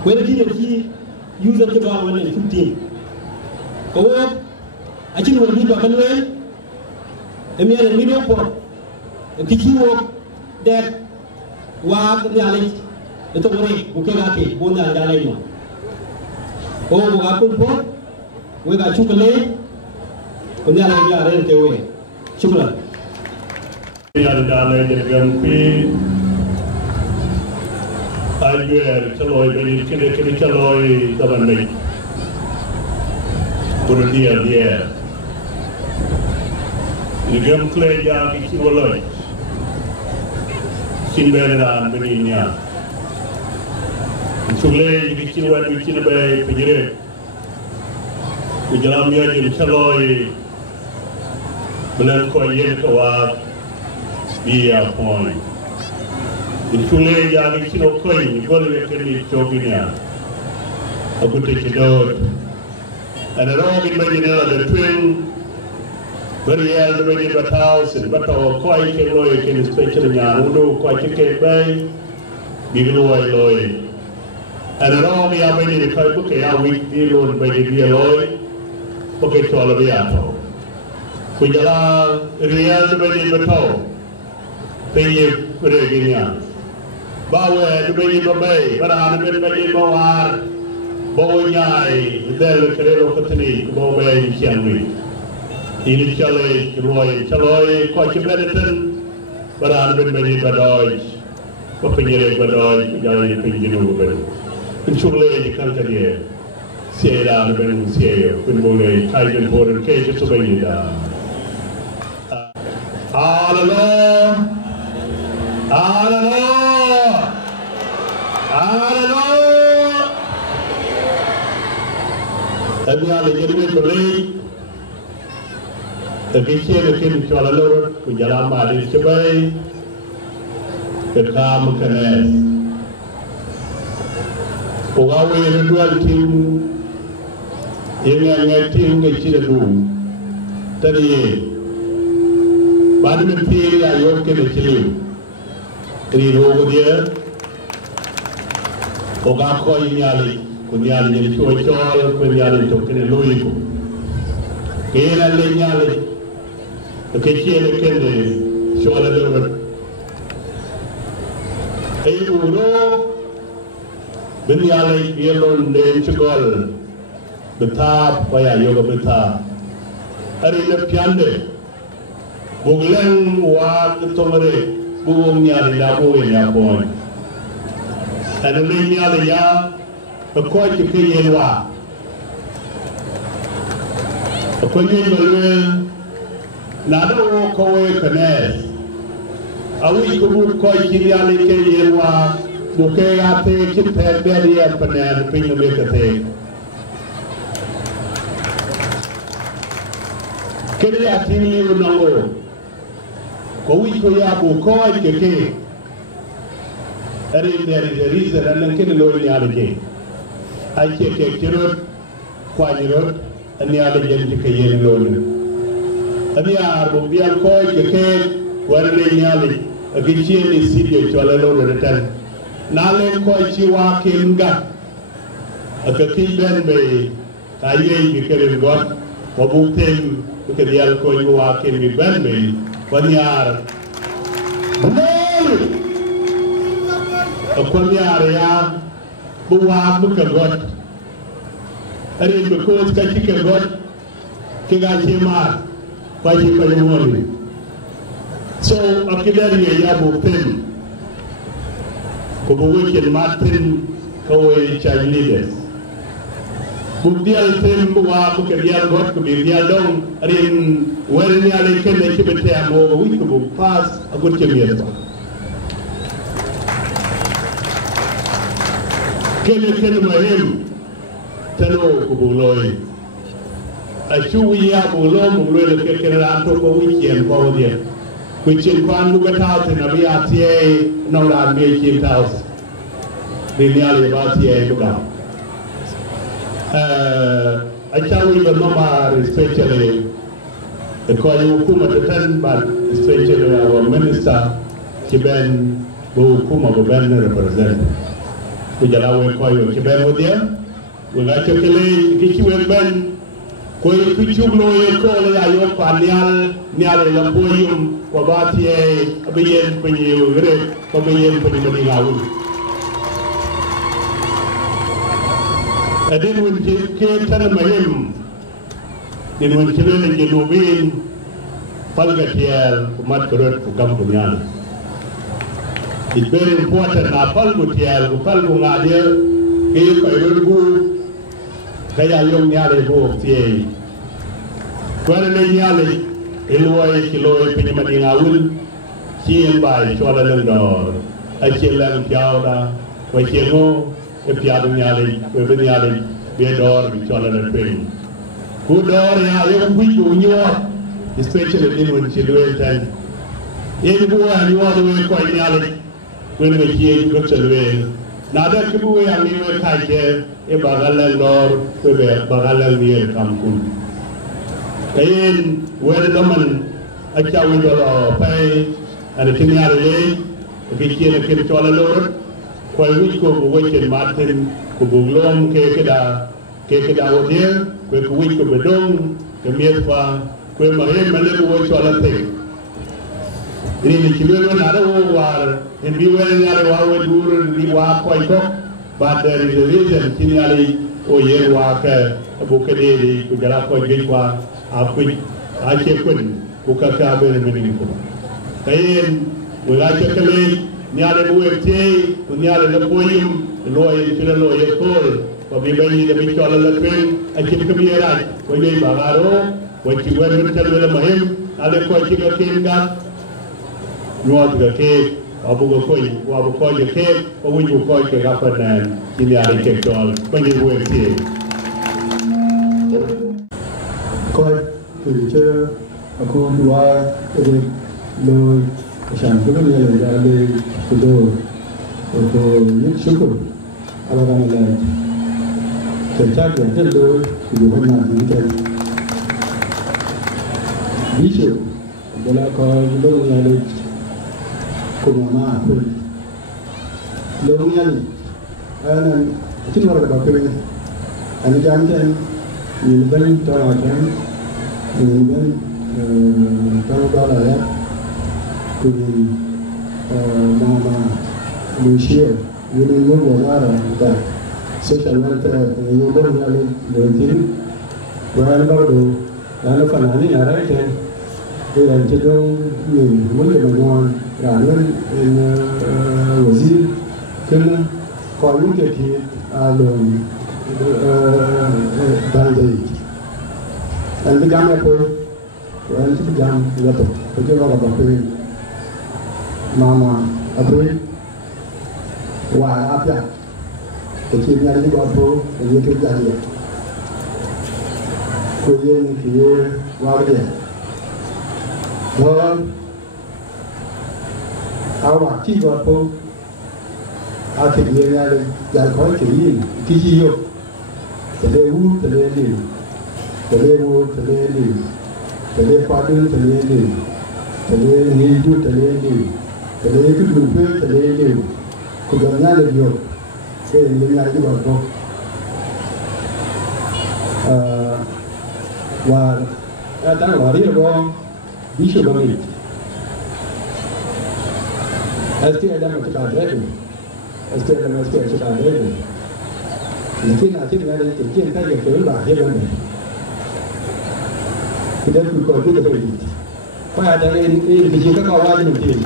ko ne ki user to ba wona 15 ko wo aji no wi ko ban we e mi ala mi do ko ki ki wo der wa ngal itu boleh bukan lagi punya ada lain. Oh bukan pun pun, we kat cukle, punya lagi ada yang tewe, cukle. Ada dalai jadi gampi, ajuer caloi beri kini caloi taban baik, berdia dia. Jadi gample yang isi waloi, simberan berinya. Sule di kini wan di kini bay penjere, ujalam ya jadi caloi, benar kau yang kawat dia point. Di sule ya di kini koi, boleh kini cokinya, aku tercedot. Ada orang yang menjadi ada twin, berial menjadi batau koi keloi kini specialnya, udo koi cekek bay, bigeloi loi. Ada orang yang menjadi kau bukan yang wikti lon bagi dia loy, bukan soal biasa. Kujalan real menjadi betul, pergi perginya. Bawa menjadi babai, barang menjadi mawar, bawa nyai, del kerelo keteni, bawa bayi siangwi. Ini caloi, kau cemberiten, barang menjadi badai, berpenjara badai, jalan pergi nunggu. Pencuri di kantor dia, siapa yang siapa, pencuri kajian foreign case sebagainya. Hallelujah, hallelujah, hallelujah. Anya le jadi beli terkecil mungkin jual lorot kunjala mari cebai kerja mekanis pegawai renduan tim yang tim kecil dulu tadi baru menteri ayok kecil ini logo dia pegawai kau ini kunyali jadi cuacol kunyali tu kena luiku kena lenyali kecil kena soal lor uro benyali biarlon de cukol betap paya yoga betap hari lepiande bulan wa ketomere bung nyali labu ya pon ada lenyali ya Aku aja keyewa, aku nyewa nada orang kau kenes, awi kubu kau kiri keyewa, bukan ate kita beri apa ni pinjam berkata. Kiri ate ni unango, kau ya bukan keke, dari zaman kini lori ni Aje ke kirot kwajirot ani ada jadi kayen lolu ani arbo biar ko ke warne nyali agichi ni sidio chola lolu retan nale ko chi wa kinga akati ben be kaye bi keren got ko bukten ke dial ko wa kin bi ben be wanyar ko nyar ya buwa buka got ari ko ka kike got ke ga ma kwa ji ko yoni so akidari ya bu pen ko bu ke martin ko e child leaders bu dial pen buwa buka dial got ko bi dial dong ari werni ale ken ne ke bete amo wi ko bu pass agut ke mi kene mahim tano kubuloi achu ya bulo le kene ranto ko weekend ko dia kuchin kwan lu gata te na biya tie no la me kin taus biliali ba tie ko da achawi ba mama especially the koyu kuma tan but especially our minister kiben bu kuma bu ben represent kujalawe koyo kiben wodia wala chokele kichi wenban koyo kuchuglo ye ko la yo panial niale la boyum ko batie abiyen penyu gre ko biyen penyu madingawu adin wonje ke tan mayem din wonje le jelubin palgatiel mat korot ko gam bunyan. It's very important na palgu tiel, palgu ngadir, kaya kairulgu, kaya yung nyale bu tiel. Kaya na nyale, iluway kiloy pinimadi ngawul, siyen bay chola lendor, ay silang kiawda, way siyengo, ipiado nyale, way nyale, bedor, chola lendor. Kudor ya yung wiku nyot, especially din when siluel tan. Yung buwan nyot way kwa nyale. When we hear good to the Nada Kibu and we Kaike, a Bagala Lord, we were Bagala near Kamkun. Kayin, where the woman, a Chawin pay, and a Tinia lay, a Kikin a Kiritola Lord, while we go away Martin, Kubuglom, Kekeda Odir, Quick Week of Bedong, the Mirfa, Quim Mahim, a little way to all thing. Ini kilometer nada war, in biwel nada war we dur di war koiko, but there is a reason kini ali o yer war ke buka diri kujala koi gikwa akui ache kun buka kabe mening ko. Kayen wulache kale nyale buwete nyale lepoyum loye kila loye kol, wabibayi de bichola lekwen ache kemiera, wabibayi bagaro, wachiwen bercalwela mahim, ale koi chika kenga. Nyuat ke kek, abu ke koi, abu koi ke kek, abu ju koi ke kapan nan, kini ada kek soal, banyak buat sih. từ chơi aku dua jadi lo sampai ke dia jadi kudo ni syukur Allah Taala kerja kerja lo kudo hanya ni kan bisu bila kau lo ni kumama pun lo ni ana cin warga bapak ini ana jangan ni banyak orang ini tahu dah ya, kuni mama Lucia, ini buat orang kita, social welfare, ini buat orang berhenti, bukan baru, lalu fanani ada kan, yang cenderung ni mungkin orang ramai wazir, kena kalau kita alun bandai, anda jangan apa. Orang itu jam berapa? Kerja berapa? Mama, apa? Wah, apa? Kerjanya ni berapa? Dia kerja dia. Kerja ni dia warga. Dan awak cik berapa? Akhir dia ni ada jalan kau ciri, kisi yo. Terlewu, terleli, terlewu, terleli. Terlebih padu terlebih, terlebih hidup terlebih, terlebih kedudukan terlebih, kebanyakan lebih, saya dengar itu apa? Wah, datang hari orang bisu bagi. Pasti ada macam ada itu, pasti ada macam ada itu. Mungkin nanti dengan itu kita yang terlalu hebat. Kita bukan kita beri. Pada ada ini kita kawan mungkin.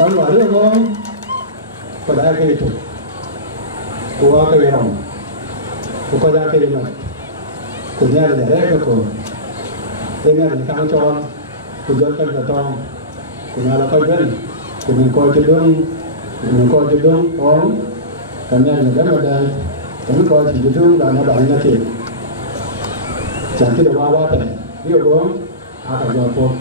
Baru ada orang pada akhir itu. Kuah kerana, kuah kerana, kunyah ada mereka ko. Dengan kang con, kujual kan datang, kunyah lakukan kan, kunyah kau cedung orang, karena negara ada, kami kau cedung dan ada banyak ke. Jangan kita bawa teh, dia orang akan jawab.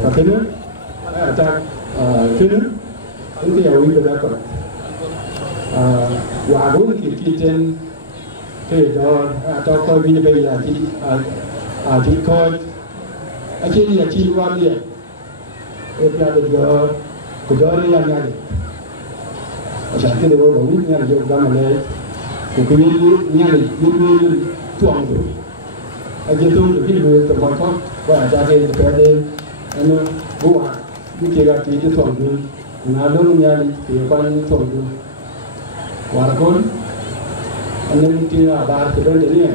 Katanya, ada kena, itu yang kita dapat. Wagun kita atau kau bina bayar di kau, aje dia ciluan dia, ada dia kedua yang ada. Macam kita bawa ni yang jauh dalam ni, kukini ni tuang tu. Aje tu kita tempat kau, ada kita anu buat dikira kita tuang tu, ngalung yang tiapan tuang tu, warkon, anu kita ada kita ni,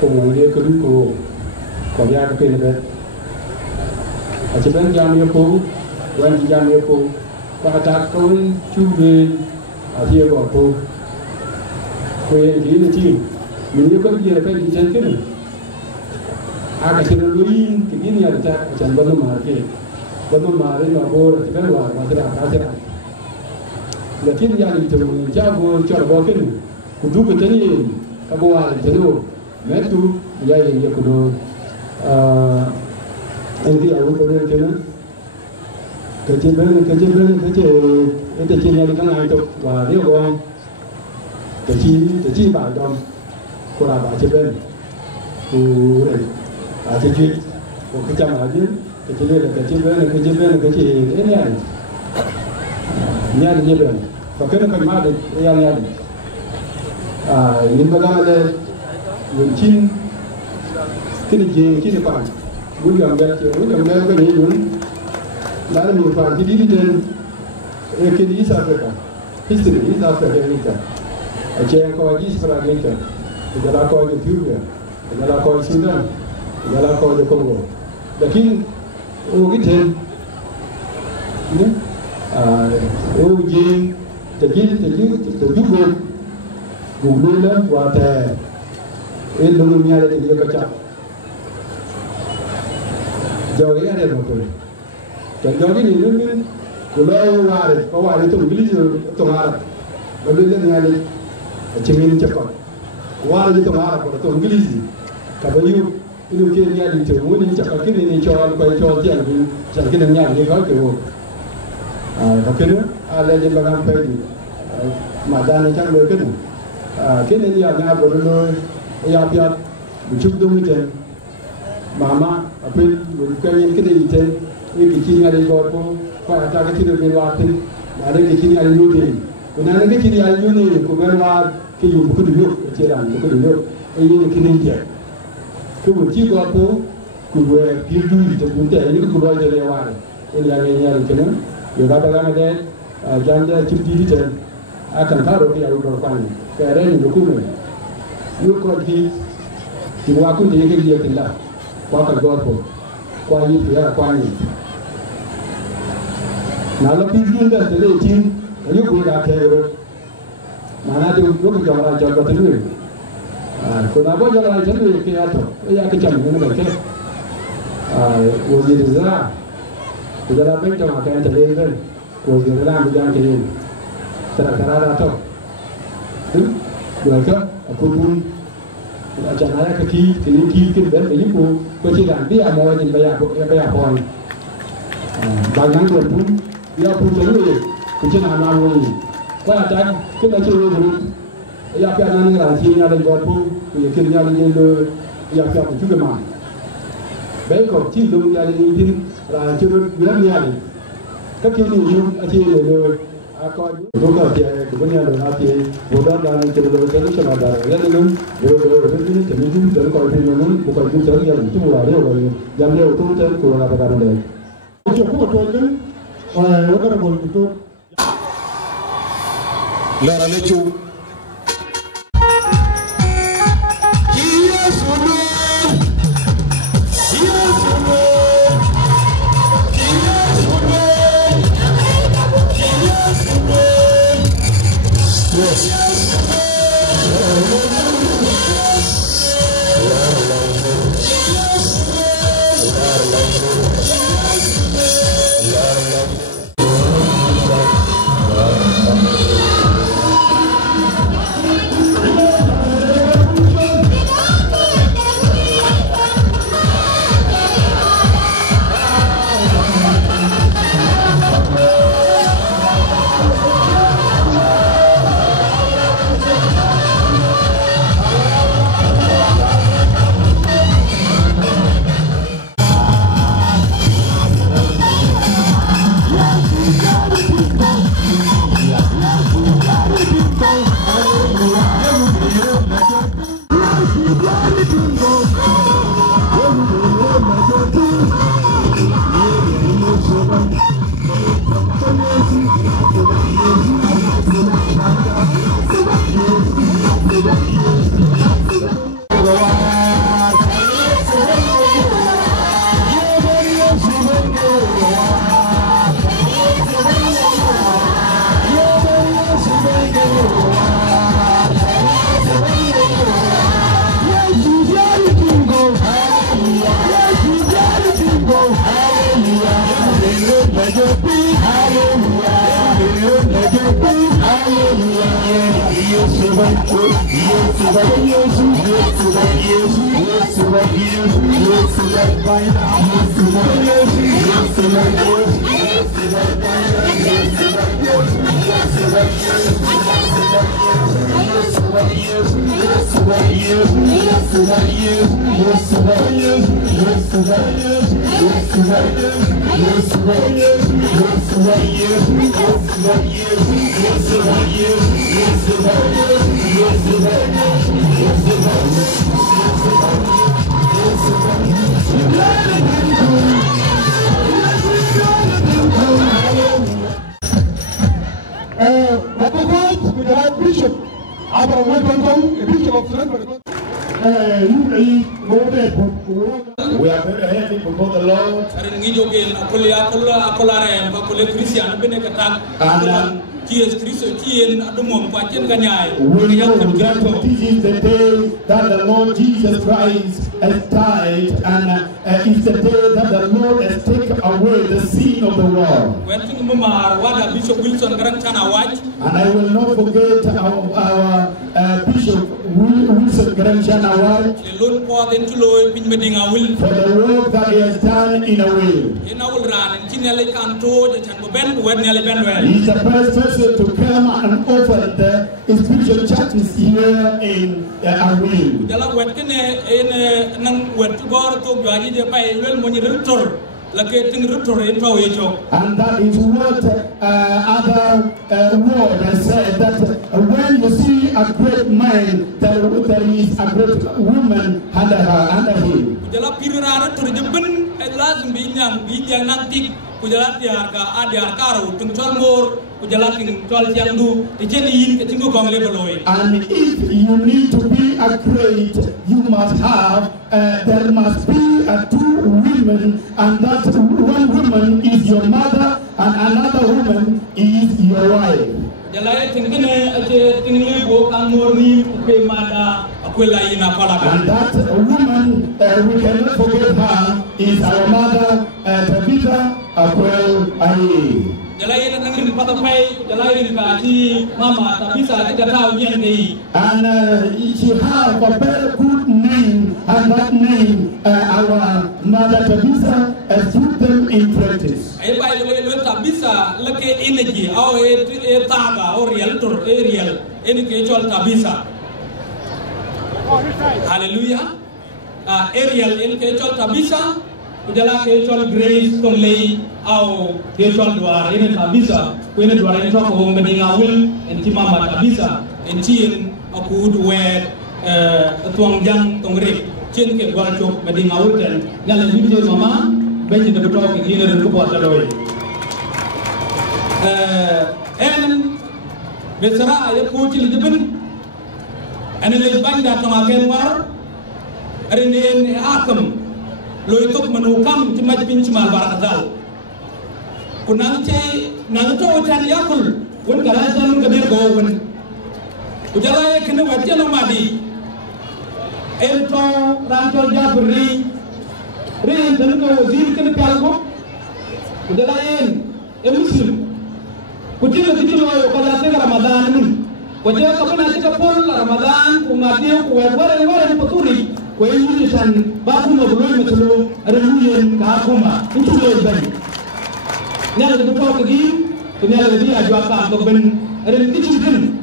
kau dia kedua kau dia kita ni, acipan jam yapu, wan jam yapu, pada kau cuba dia buat tu, kau yang dia ni, mungkin kau dia dapat dijanjikan. Akan selaluin begini ada macam banu mari mabur kan luar masyarakat. Lakin yang itu jago coba kan kudu ketani kabuan itu metu yang kudu nanti aku boleh kena kerja itu cina di tengah itu wah dia orang kerja badan kurang baca kurang jadi, kerja aja, kecil ini ada. Ini ada je. Pakai nak ada yang ada. Ini bagaimana? Mungkin kini pan. Bukan kan ini pun. Lalu mungkin jadi dan kini East Africa, history East Africa ni kan. Aje yang kau lagi sebelah ni kan. Kalau kau Ethiopia. jala ko Sudan jala ko de Congo lakin o giten ne o jing te jugo gugula wata elu miale te yo kacha jogi ade no ko jogi ni ni kulo ware to English to ngara balu le miale cimin cekot ware to ngara ko to English ka bayu inu ke miale te woni cekot kini ni chol ko chol tian bi chan kini nyal ni ko ke wo ka kene ala je bagam pe di madane chang lo kene kene ni ya na bo lo ya pya chuk dum ten mama apil ko yin kede iten ni ki ngali go ko ko ata ka kide be watin ma de ki ngali lu de ko na de ki ngali lu ne ko mer wa ki yu ko du yo ke ran ko du yo e yin ki ni je ko mo ti go ko ku we ki du de bu te ni ko ro de le wa e ya ngi ya ke na yo ga ba ga de janda ti di de akan ka ro ki ya ru ko kwani ka re ni ko me yo ko ki ti wa ku de ke je ke la kwa ka go ko kwa yi ya kwa ni na la pidun da tele tin ayo ko da ke ro mana de ko ko jara ja ko tele ko na bo jara ja ne ke ya to ya ke cham ne ba ke wo ji da ko da ba ta ma ka ta le ben ko ji da mu ja ke ni tara to ko ka ko bun cha na ya ka ki ki ben be ko ko chi dan bi a mo ni ba ya ko ba nang ko bun ya pun jadi kucing anak lagi. Kau ada kita ciri dulu. Ya apa yang nak ciri ada buat pun, ya kira lagi le, ya apa pun juga mah. Baik kau ciri dulu ya lagi ini, ciri bilang ni ada. Kau ciri ni ciri le, aku bukan dia, bukan ada nanti, bukan dan ciri dulu ciri sama ada. Ya lagi dulu ini ciri dulu ciri kau ciri dulu bukan ciri yang itu murah dia orang. Yang dia itu ciri kau nak apa dia. Cukup betul. Honorable Kutu. Lora lechu. Bishop, Abraham Welcome, Bishop of Sudan, quietly before the Lord. Jesus Christ, We know that this is the day that the Lord Jesus Christ has died, and it's the day that the Lord has taken away the sin of the world. And I will not forget our Bishop Wilson Garanchana Award for the work that he has done in a will. He's the first person to come and offer the spiritual churches here in Awil. And that is what other word has said, that when you see a great man, there is a great woman under him. And if you need to be a great, you must have, there must be two women, and that one woman is your mother, and another woman is your wife. And that woman, we cannot forget her, is our mother, Tabitha Akwel Aye. And she has a very good name, and that name, our mother Tabitha, has put them in practice. Hallelujah. Ariel in Kechol Tabisa, Kujala Kechol Grace Conley, our Kechol Dwar in Tabisa, when it was in talk home, Bedingawil, and Timama Tabisa, and Chin, a good word, Tuang Yang Tongre, Chin Keguacho, Bedingawil, and Yalan Mama, Benji the talk again and Kupataloy. And Besara, I put in the bin, and in the bank that Tamakan war. Rene akam loitok manukam cuma pinchmal barakazal kunang cai nangto ucan yakul pun kalasan kabir gowen ujala kena wajah nomadi elto rancho jabri rin tanko wazir kena pialko ujala muslim kucing kecil loyo kalase Ramadan wajah kapan aja kapol Ramadan umatnya kuat peturi when you san babu mabuloi matulu aruyen kahuma itu lebih nyala de talk again nyala de ajwa ka to ben ren tichun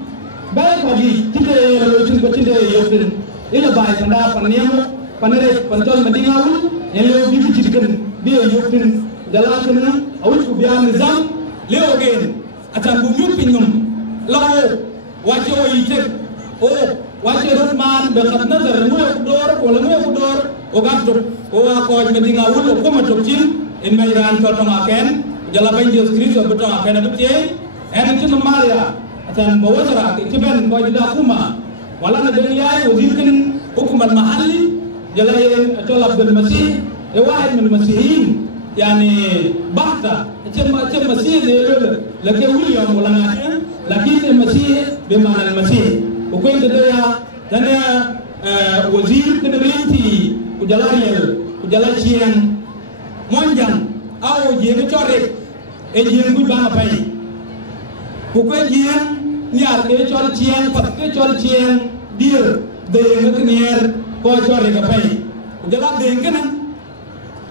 baik lagi kita locin ko tinde yotin ila bai sanda panniamo panere pantol madingawu nyalo bibi tichun dia yotin dalakan awus ku biang nizam leo gen atan bu yupinum lawo wajo yitek oh wache rotman bekat nazar nguye kudor wala nguye kudor o gatto o wa ko medinga wulo ko ma tokcin en mayran to tamaken jala ban Jesus Christ beto aken abte en tin maria atan bawazara tiben ko jida kuma wala na den yaay wazir kin hukum al mahalli jala yen atol abdul masih e wahid min masihin yani bahta cema masih de lake william wala ngati lakin masih be manal masih Bukan kedaya dana wazir kederinti kujalariel kujalacien monjang au jeng corek jeng ku bang pai bukan jeng niar ke cor cien pat ke cor cien dir de ngenier ko corek pai kujala deng kana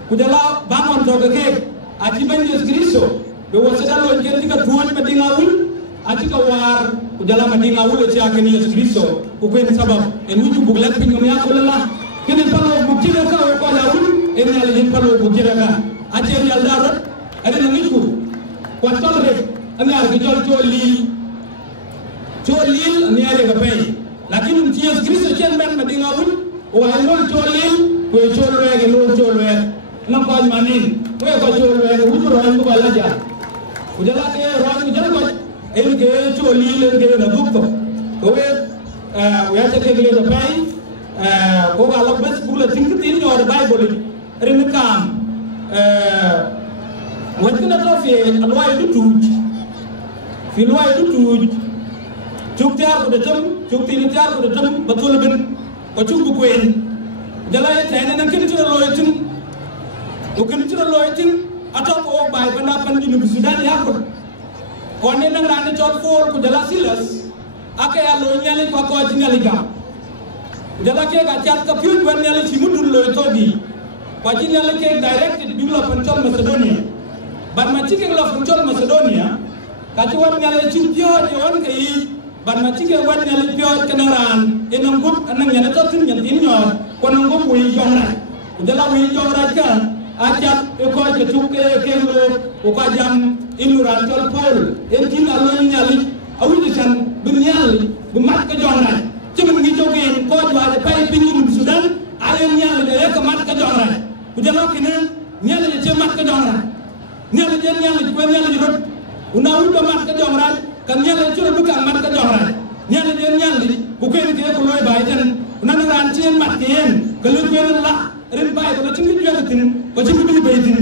kujala bangon to ke aji ban Yesus Kristo be wasadalo jeng tika tuan madingawul atika war kujala madingawul ci akeni Yesus Kristo ku ko sabab en wuju buglat pingum ya ko la kene palo bukira ka ko la wul en yalla yin palo bukira ka ajer yalla daro ade na ngiku ko tol rek anyar ki jol cholil anyar ga pay lakin ci Yesus Kristo chen ben madingawul o wa lol cholil ko cholwe ga lol cholwe nam ko manin ko cholwe wuju ro ko la ja kujala ke ro ko jala ko en ke cholil en ke na dukto ko we ya te ke le pai ko ga la bes bula tin tin yor bible rinakam wajkina to fi alway du tuj fi alway du tuj chuktiar ko detam chuktiar ko detam batul ben ko chukku ko en jalay tane nan kin tira loyitin o kin tira loyitin atop o bay banda pan jinu Sudan yakul ko ne nang rani chot for ko jala silas aka ya lo nyali ko ko jingali ga jala ke ga chat ka pyun ban nyali chimudul lo tobi ko jingali ke direct bigla pancol Macedonia ban ma chike la pancol Macedonia ka ci wan nyali chimpio de wan kai ban ma chike wan nyali pio kanaran enam gup anang nyana to tin nyan tin nyor ko nang gup wi jongra jala wi jongra ka achat e ko ke tuke ke lo ko ka jam inuran tol pol en tin alo nyali awuji kan dunyal bu mat ka jongra ci mu ngi jogen ko jwaade pay pinyu Sudan ayen nyal de rek mat ka jongra ku jalo kine nyal de ci mat ka jongra nyal de nyal ko nyal de rot una wu do mat ka jongra kan nyal de ci ro ka mat ka jongra nyal de nyal de bu ko en ke ko loy bay tan una na ran ci mat ke en ke lu ko la ren bay ko ci ngi joge tin ko ci ngi bay tin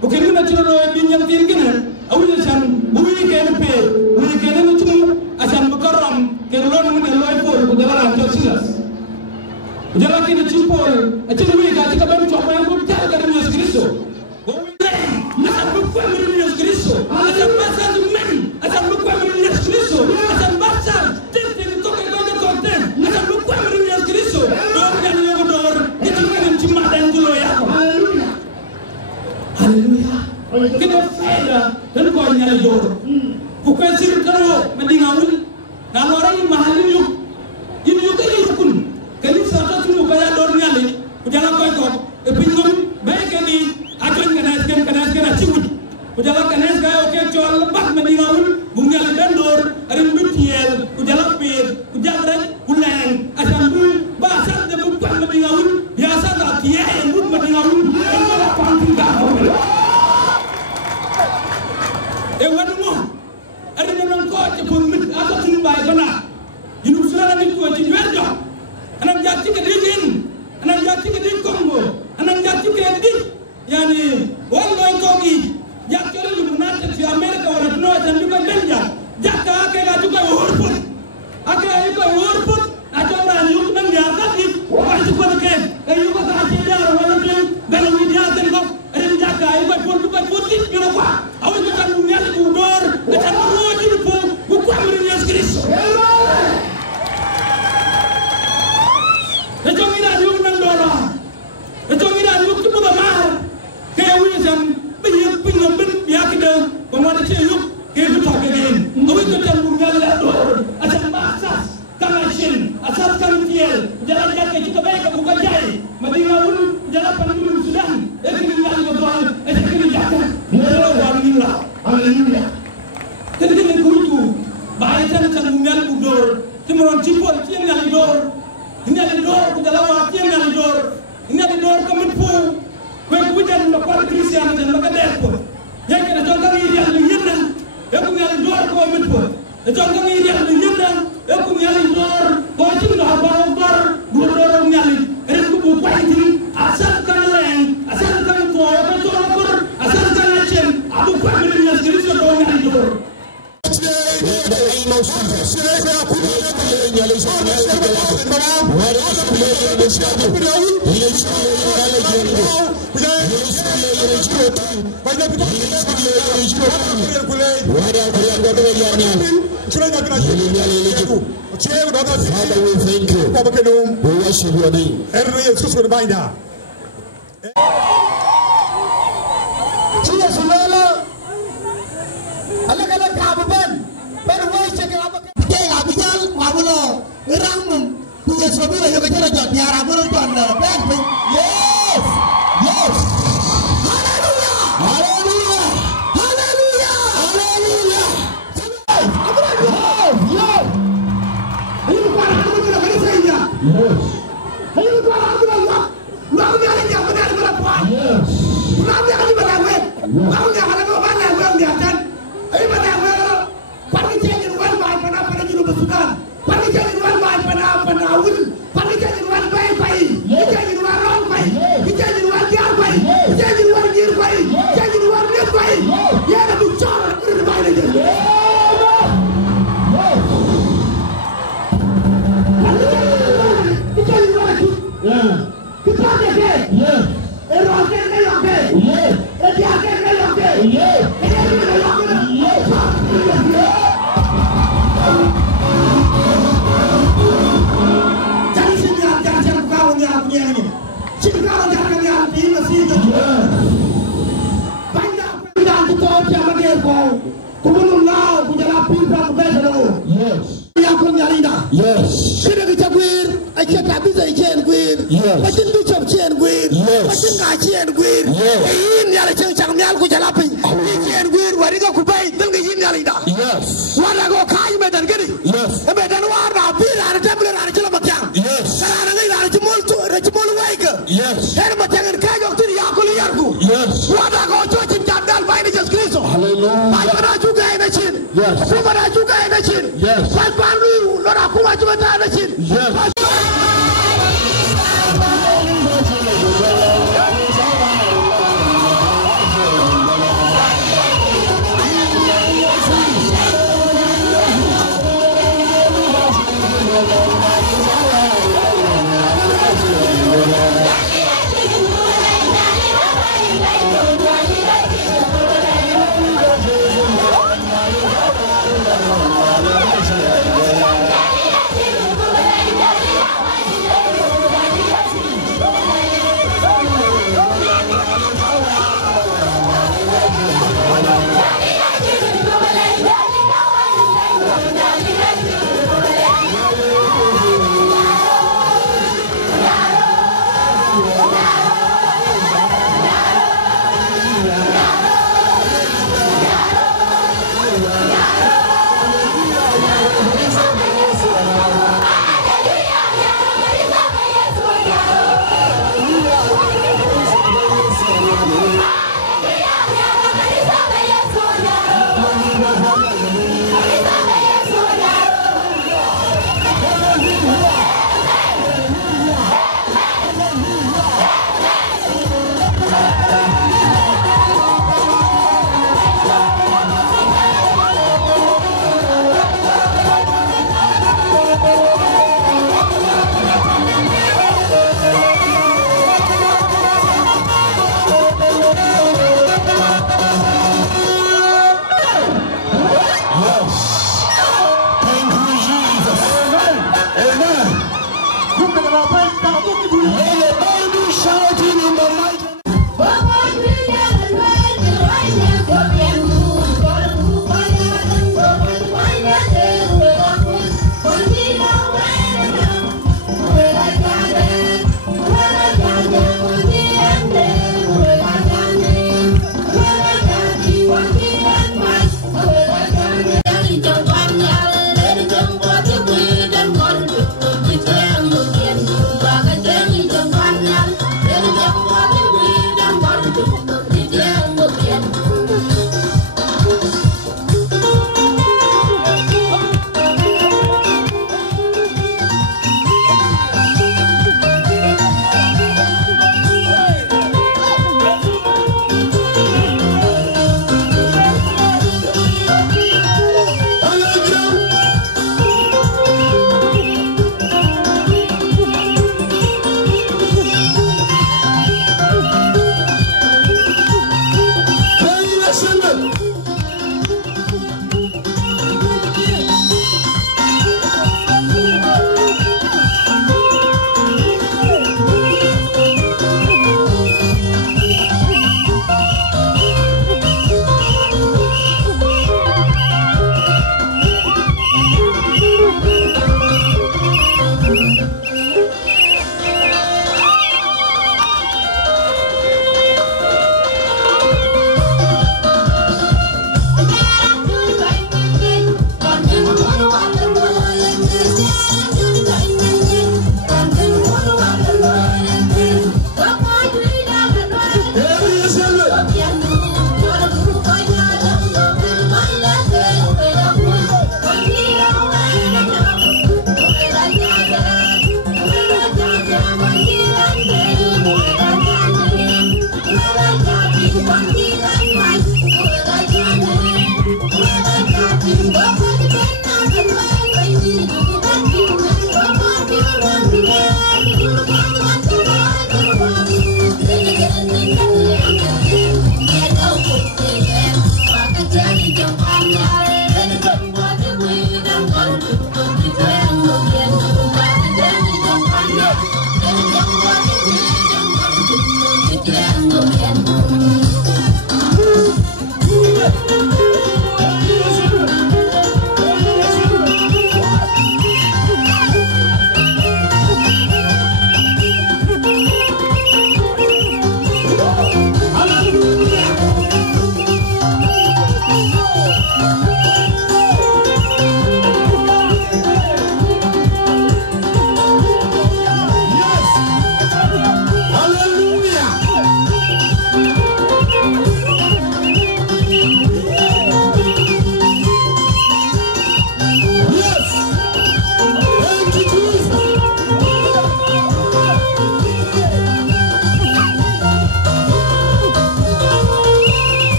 bu ke na ci ro bi nyal tin gina awuji san bu wi ke en pe wi ke en ci mu asan bu karam ke lon mu ne loy pol ko dala ran to silas jala ke ci pol a ci wi ga ci ka ban to bay ko ta ga Yesu Kristo bo wi ne asan bu ko mu Yesu Kristo asan ba sa du men asan bu ko mu Yesu Kristo asan ba sa tin tin to ke do ko ten asan bu ko mu Yesu Kristo do ga ni ko dor ke ci ngam ci ma dan du lo ya ko haleluya haleluya ke do fayda dan ko nyal dor ku ko sir taro madingawul na loray mahalin yu yin yu kay rukun kay sa ta tunu ko ya dor nyali ku jala koy ko e pinnum bay ke ni ajon kana ci wudi ku jala kana ga o ke tol bak madingawul bu nyal ben dor arim butiel ku jala pir ku jala rek ku len asan bu ba sa de bu pan madingawul ya sa ta kiye bu madingawul ko la pan ga ko e wadu mo ari non ko ci pour mit aka tunu bay bana yinu sura ni ko ci werdo anam jatti ke digin anam jatti ke dig Congo anam jatti ke dig yani wallo ko gi jakko lu nata fi America wala no tan du ko benja jakka ke ga du ko worput aka ay ko worput ato ran yu nan ya ka di wa ci ko ke ay yu ko ta ci dar wala tan bela wi dia tan ko ari jakka ay ko pour du ko futti ñu ko awu ko tan ñal bu dor ko tan mo di bu ko amru Yesu Kristo e to ngira yu nan dora e to ngira yu ko ba mar ke wi tan bi no bin ya ke de ko mo ci yu ke du to ke gen awu ko tan bu ngal la dor atan ba asas kama shin asas kam tiel jala jakke ci ko bay ko ko jaay ma di ngawul jala pan mu Sudan e ke ni ngal ko dor e ke ni jakka mo wa ni la haleluya ke de ko tu baay tan tan bu ngal bu dor ci mo ron ci pol ci ngal dor ko jala wa ci ngal dor ko min fu ko ku jan no ko Christian tan ko der ko yake na jonga ni yalla yinna e ko ngal dor ko min fu e jonga ni yalla yinna e ko ngal dor ko ci no ha ba dor bu dor ngal e ko bu payti asal kan len asal kan to ko asal kan chen abu ko min Yesu Kristo ko ngal dor Pan pa better. Yes. Yakun Yarina. Yes. Kida Chagwir, I can't have this again, Gwir. Yes. I didn't be of Chen Gwir. Yes. I didn't got Chen Gwir. Yes. In Yalachang Changmial Kujalapin. Chen Gwir, where you go Kubai, don't get in Yarina. Yes. What I go Kai Medan Giddy. Yes. A better one, a bill and a temple and a kilometer. Yes. And a Rajimol Waker. Yes. Hermatan and Kajo to the Yakuli Yarku. Yes. What I go to Jandal by the Cristo. Hallelujah. My Rajuga in a chin. Yes. Rajuga in a chin. Yes. My Palu, Lora Kumajuata in a chin. Yes.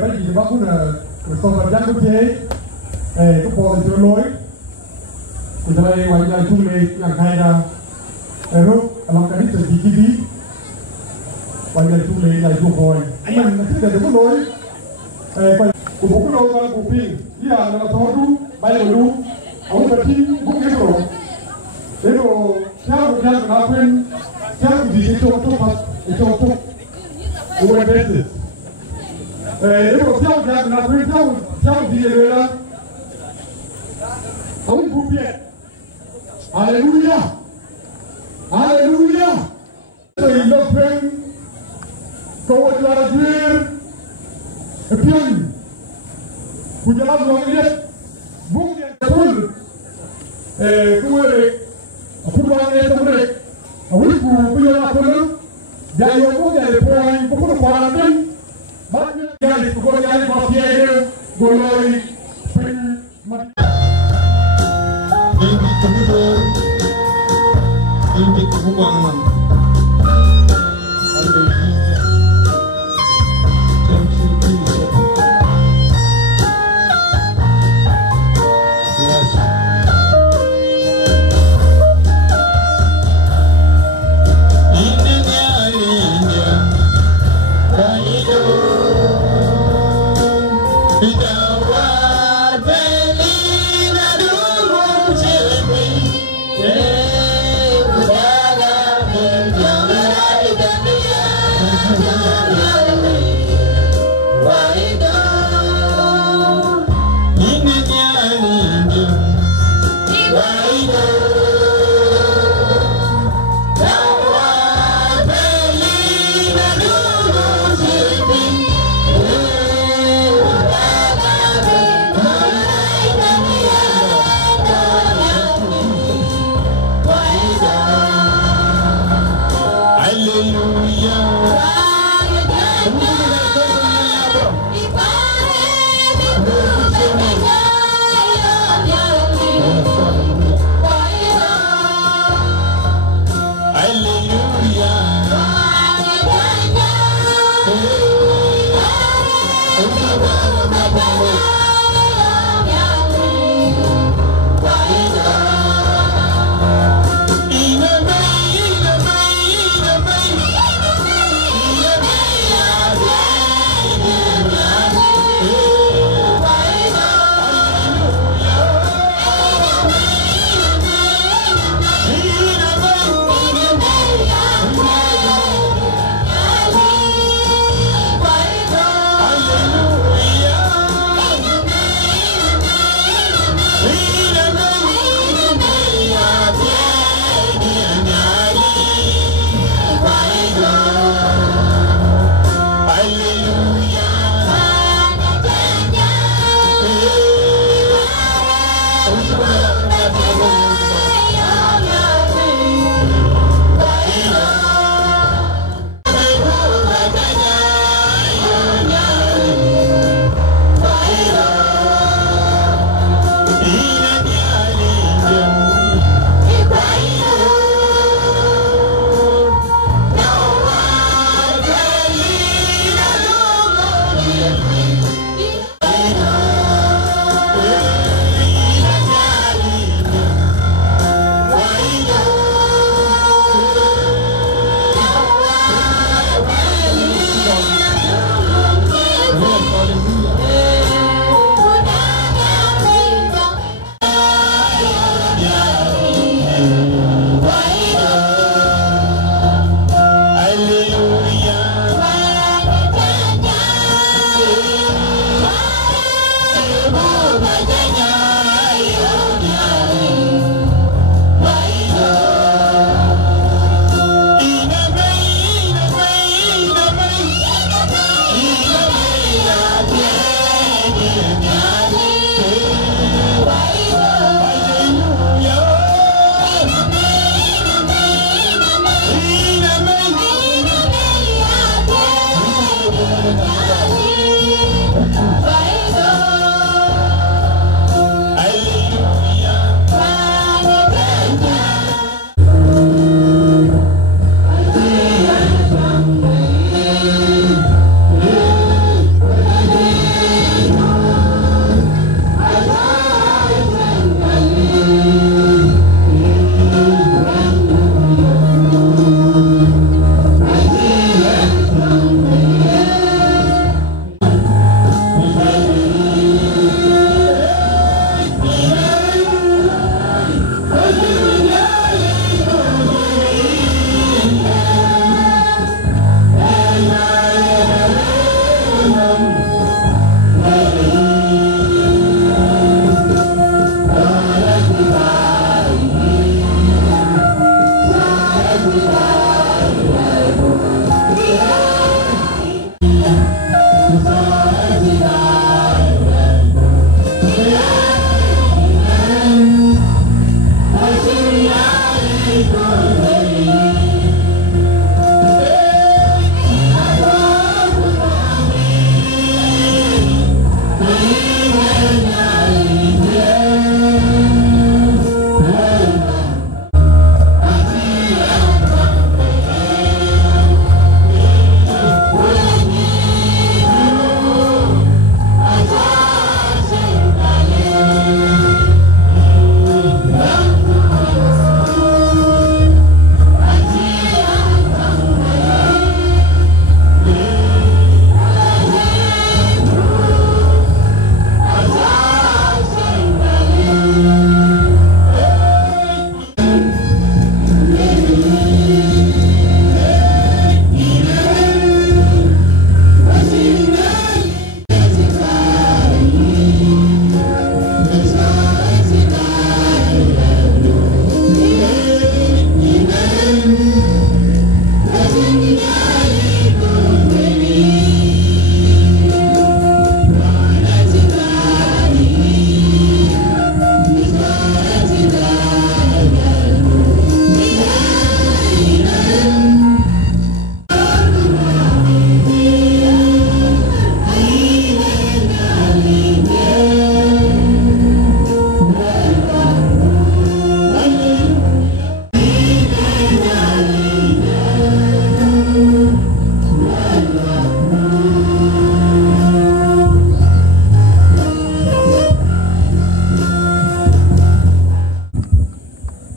Bây giờ bác cũng là còn là dân quốc tế có bộ là chưa lối của đây ngoài ra chung lệ yang hay là lúc làm cái sự gì đi ngoài ra chung lệ là chung hồi anh mình thích là có lối của bố cái lối là của pin đi à là tháo đu bay là đu ông cái team cũng cái rồi thế rồi theo một nhà của quên theo cái gì cho của business theo nhà của quên theo gì là ông cũng biết hallelujah hallelujah thì nó quên câu là duyên pion punya lagu yang dia bung dia pun kuwe pulang dia semua awak punya lagu tu dia yang bung dia poin pukul paratin banyak dia pukul dia mafia dia goloi pen ini kemudian ini kemudian Yeah.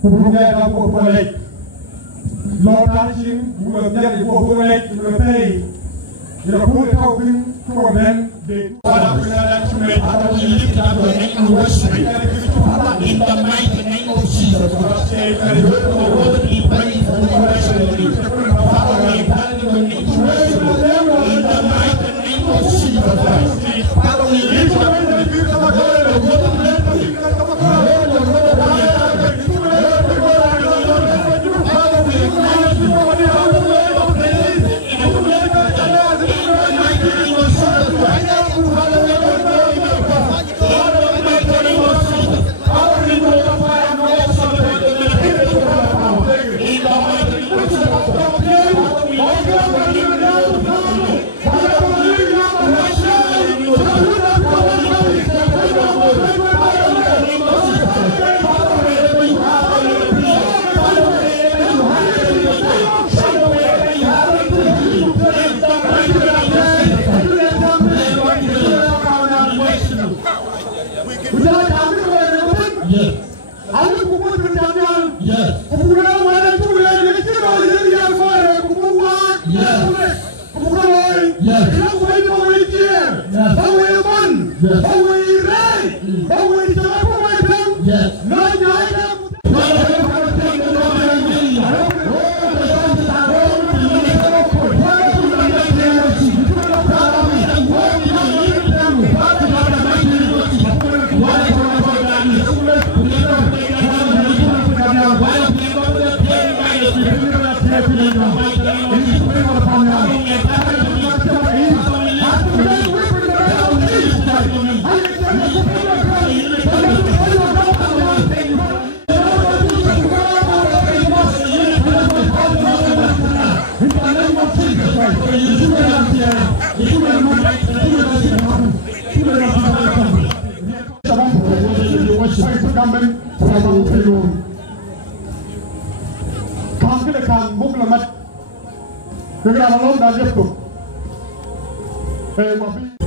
punya dalam boleh lord teaching buat jadi boleh lebih jadi boleh tahu pun tuan ben de pada dan cuma ada lift atau yang worship in the mighty name of Jesus say very good Lord we pray for the worship Father we pray for the worship in the mighty name of Jesus Father we lift up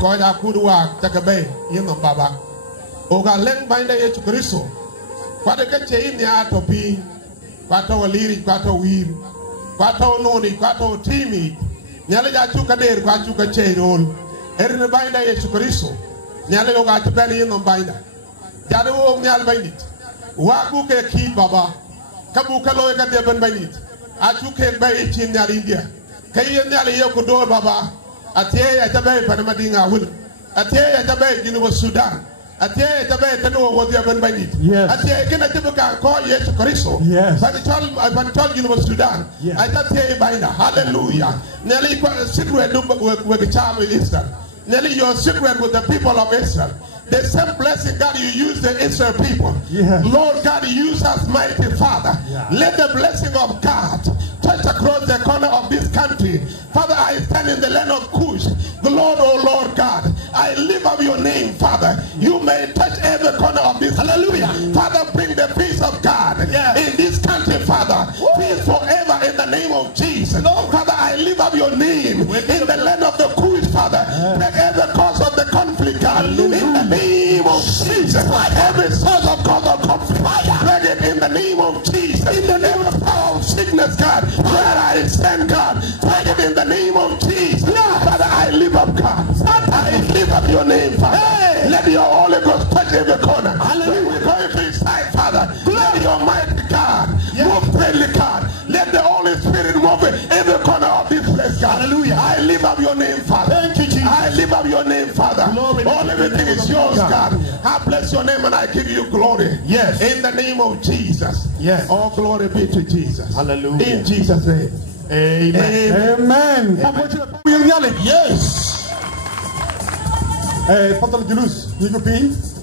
Kau dah kuduak cakapai yang membabak. Oga leng bainda Yesus Kristus. Pada kecil ini atau pi, pada lirik, pada wir, pada noni, pada timi. Nyala jatuh kader, jatuh kecil. Erin bainda Yesus Kristus. Nyala oga cipeni yang membainda. Jadi orang nyala bainit. Waku ke kid baba. Kamu kalau ikat dia bainit. Aku ke bayi cin nyala India. Kaya nyala yo kudo baba. Atiya tabai Panamadinga Hul. Atiya tabai Ginuba Sudan. Atiya tabai Tanu Wadia Banbanit. Atiya Gina Tibuka call Yesu Christo. Panchal Ginuba Sudan. Atiya Baina. Hallelujah. Nelly secret with the child of Israel. Nelly, you're secret with the people of Israel. The same blessing, God, you use the Israel people. Lord God, you use us, mighty Father. Let the blessing of God touch across the corner of this country. Father, I stand in the land of Cush. The Lord, oh Lord God, I lift up your name, Father. You may touch every corner of this. Hallelujah. Father, bring the peace of God in this country, Father. Peace forever in the name of Jesus. Father, I lift up your name in the land of the Cush, Father. Break every cause of the conflict, God. In the name of Jesus. Every source of cause of conflict, break it in the name of Jesus. In the name of power of sickness, God. Where I stand, God, break it in the name of Jesus. Father, I lift up God. I lift up your name, Father. Let your Holy Ghost touch every corner. Hallelujah. We're going to inside, Father. Let your mighty God move friendly, God. Let the Holy Spirit move every corner of this place, God. Hallelujah. I lift up your name, Father. Thank you, Jesus. I lift up your name, Father. All everything is yours, God. I bless your name and I give you glory. Yes. In the name of Jesus. Yes. All glory be to Jesus. Hallelujah. In Jesus' name. Amen. Amen. Amen. Yes. تفضل الجلوس يجوا فيه.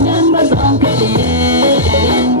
Remember, don't get in.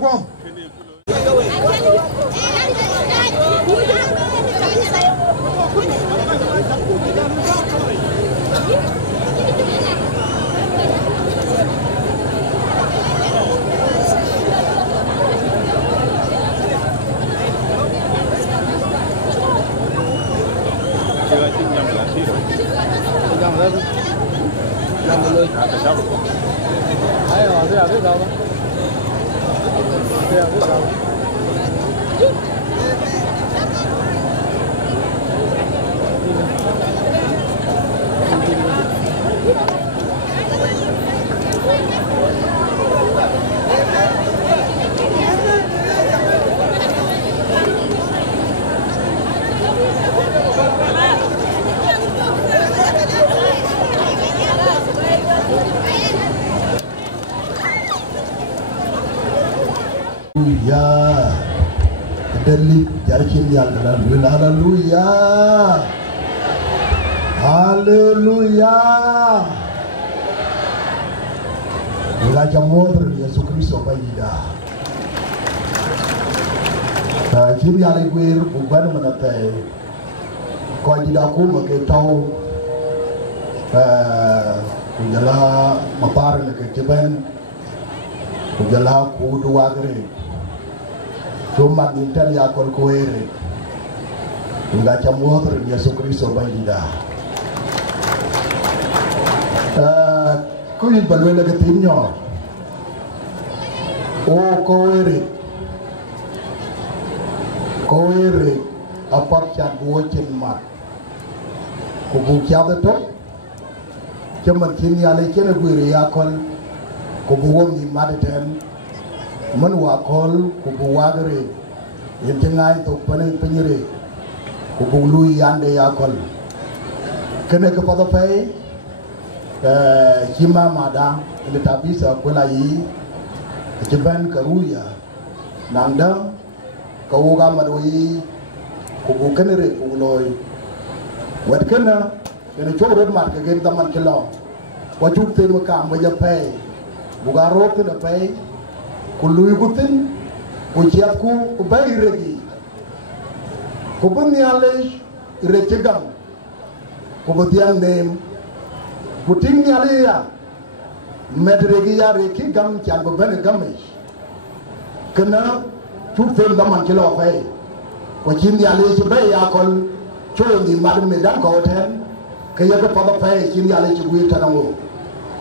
Guam. Haleluya. Kedeli jarkin yang haleluya. Haleluya. Raja modern Yesus Kristus bayida. Kiri ale guir bukan menatai. Kau tidak aku maketau. Kujala mapar nak keban. Kujala kudu agre. Cuma intel ya kol koere. Raja modern Yesus Kristus bayida. Kulit baloi lagi timnya. Oh koere apap chat buo chen mat ku bu kya da to chaman kin ya le chen bu ri ya kon ku bu won ni mat ten man wa kol ku bu wa gare yin tengai to panen penyere ku bu lu yande ya kol kene ke pada pai hima mada ile tabisa kula yi jiban karuya nanda kawuga madoi kubu kenere kuloy wad kana ene choro mat ka gen taman kilo wajuk te maka maja pay buga rot na pay kului gutin ku jiap ku bay regi ku bunni ale rechegam ku bodian nem ku tingi ale ya medregi ya reki gam chan bo ben gamesh kana chuk tem daman kilo pay ko chin ya le ci bay ya kol cholo ni mad me dan ko ten ke ya ko pa pay chin ya le ci wi tanango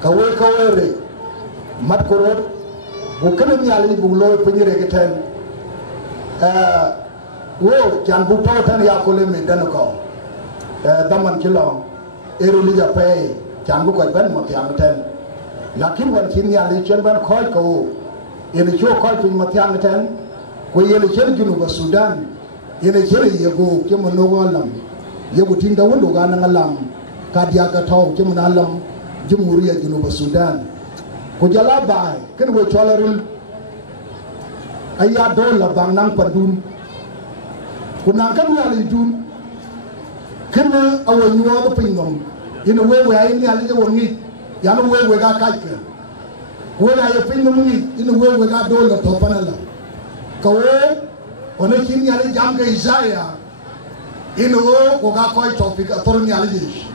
ka we re mat ko ro bu kana ya le bu lo pe ni re ke ten wo chan bu to tan ya ko le me dan ko daman kilo ero li ya pay chan bu ko ben mo tiam ten lakin wan chin ya le chen ban ko ko ene cho ko pe mo tiam ten ko yele chen junu ba Sudan yene chere yego kemo no lam yego tinda wondo ga na lam ka dia ka taw kemo na lam jumhuriya junuba Sudan ko jala bay ken wo cholarul aya do la bang nang padun ko nang kan ya li dun ken awo nyuwa ko pingom ina we ay ni ali wo ngi ya no we ga ka ke ko na ya pingom ngi ina we ga do la to panala ko ona kin yale jam ke Isaiah ino ko ga koy topic ator ni ale jish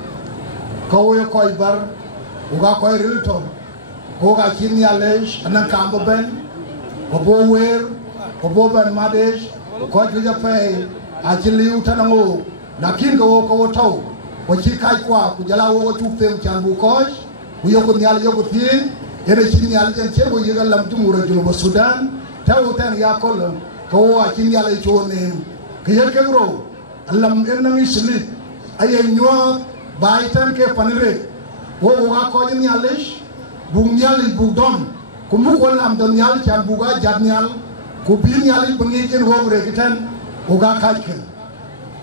ko yo koy bar ko ga koy rilto ko ga kin yale anan kambo ben ko bo wer ko bo ban madesh ko ju ja pay a chiliu tanango lakin ko taw ko chi kai kwa ku jala wo tu tem chan bu ko ku yo ko nyal yo ko tin ene kin yale jen chebo yigal lam tumura junuba Sudan taw tan ya kolon ko wa kin yala chonem kiyer ke bro allam enang isli ay nyua baitan ke panire wo wa ko yin yalish bu nyali bu dom ku mu ko am don yal chan bu ga jadnyal ku bin yali bungi ken wo re kitan wo ga ka ken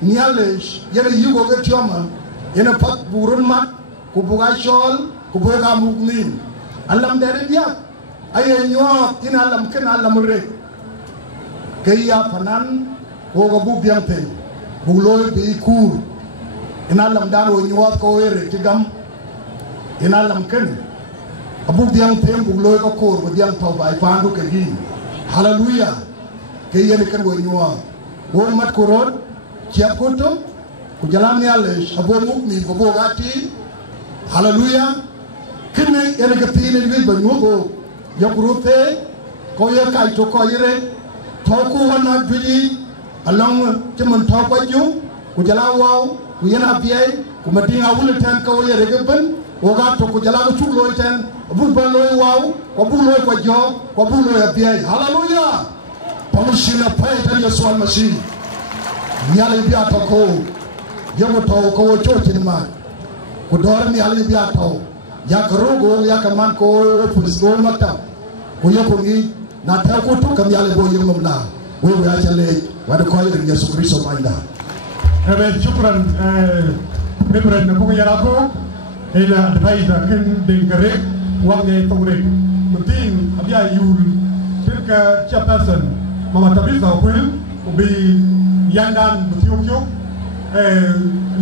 nyalish yere yugo ke tioma yene pat burun mat ku bu ga shol ku bu ga mugnin allam dere dia ay nyua tin allam ken allam re kaya panan wo ga bu biang te bu loy be kur ina lam dan wo nyuat ko ere tigam ina lam ken abu biang te bu loy ko kur bu biang to bai pandu ke gi haleluya kaya ne kan wo nyuat wo mat ko rod ciap ko to ku jalan yalla abo mukmi ko bo gati haleluya kene ene ke tine ni ba nyugo yakurute ko ya kai to ko ire toku wana biji along cuman toku ju ku jala wow ku yana biay ku madinga wul tan ka wo yere geben wo ga to ku jala ko chulo tan bu ba loy wow ko bu loy ko jo ko bu loy biay hallelujah pamshina pay tan yesu almasi nyale biya to ko yemo to ko wo chotin ma ku dor mi ali biya to ya karogo ya kaman ko pulis go mata ku yoko ni na ta ko to kam yale bo yengom na we ya chale wa de ko yeng Yesu Kristo mainda ebe shukran membre na ko yara ko ila advisor ken dengare wange tore mutin abia yul tilka chapasan mama tabisa kwel ubi yandan butiokyo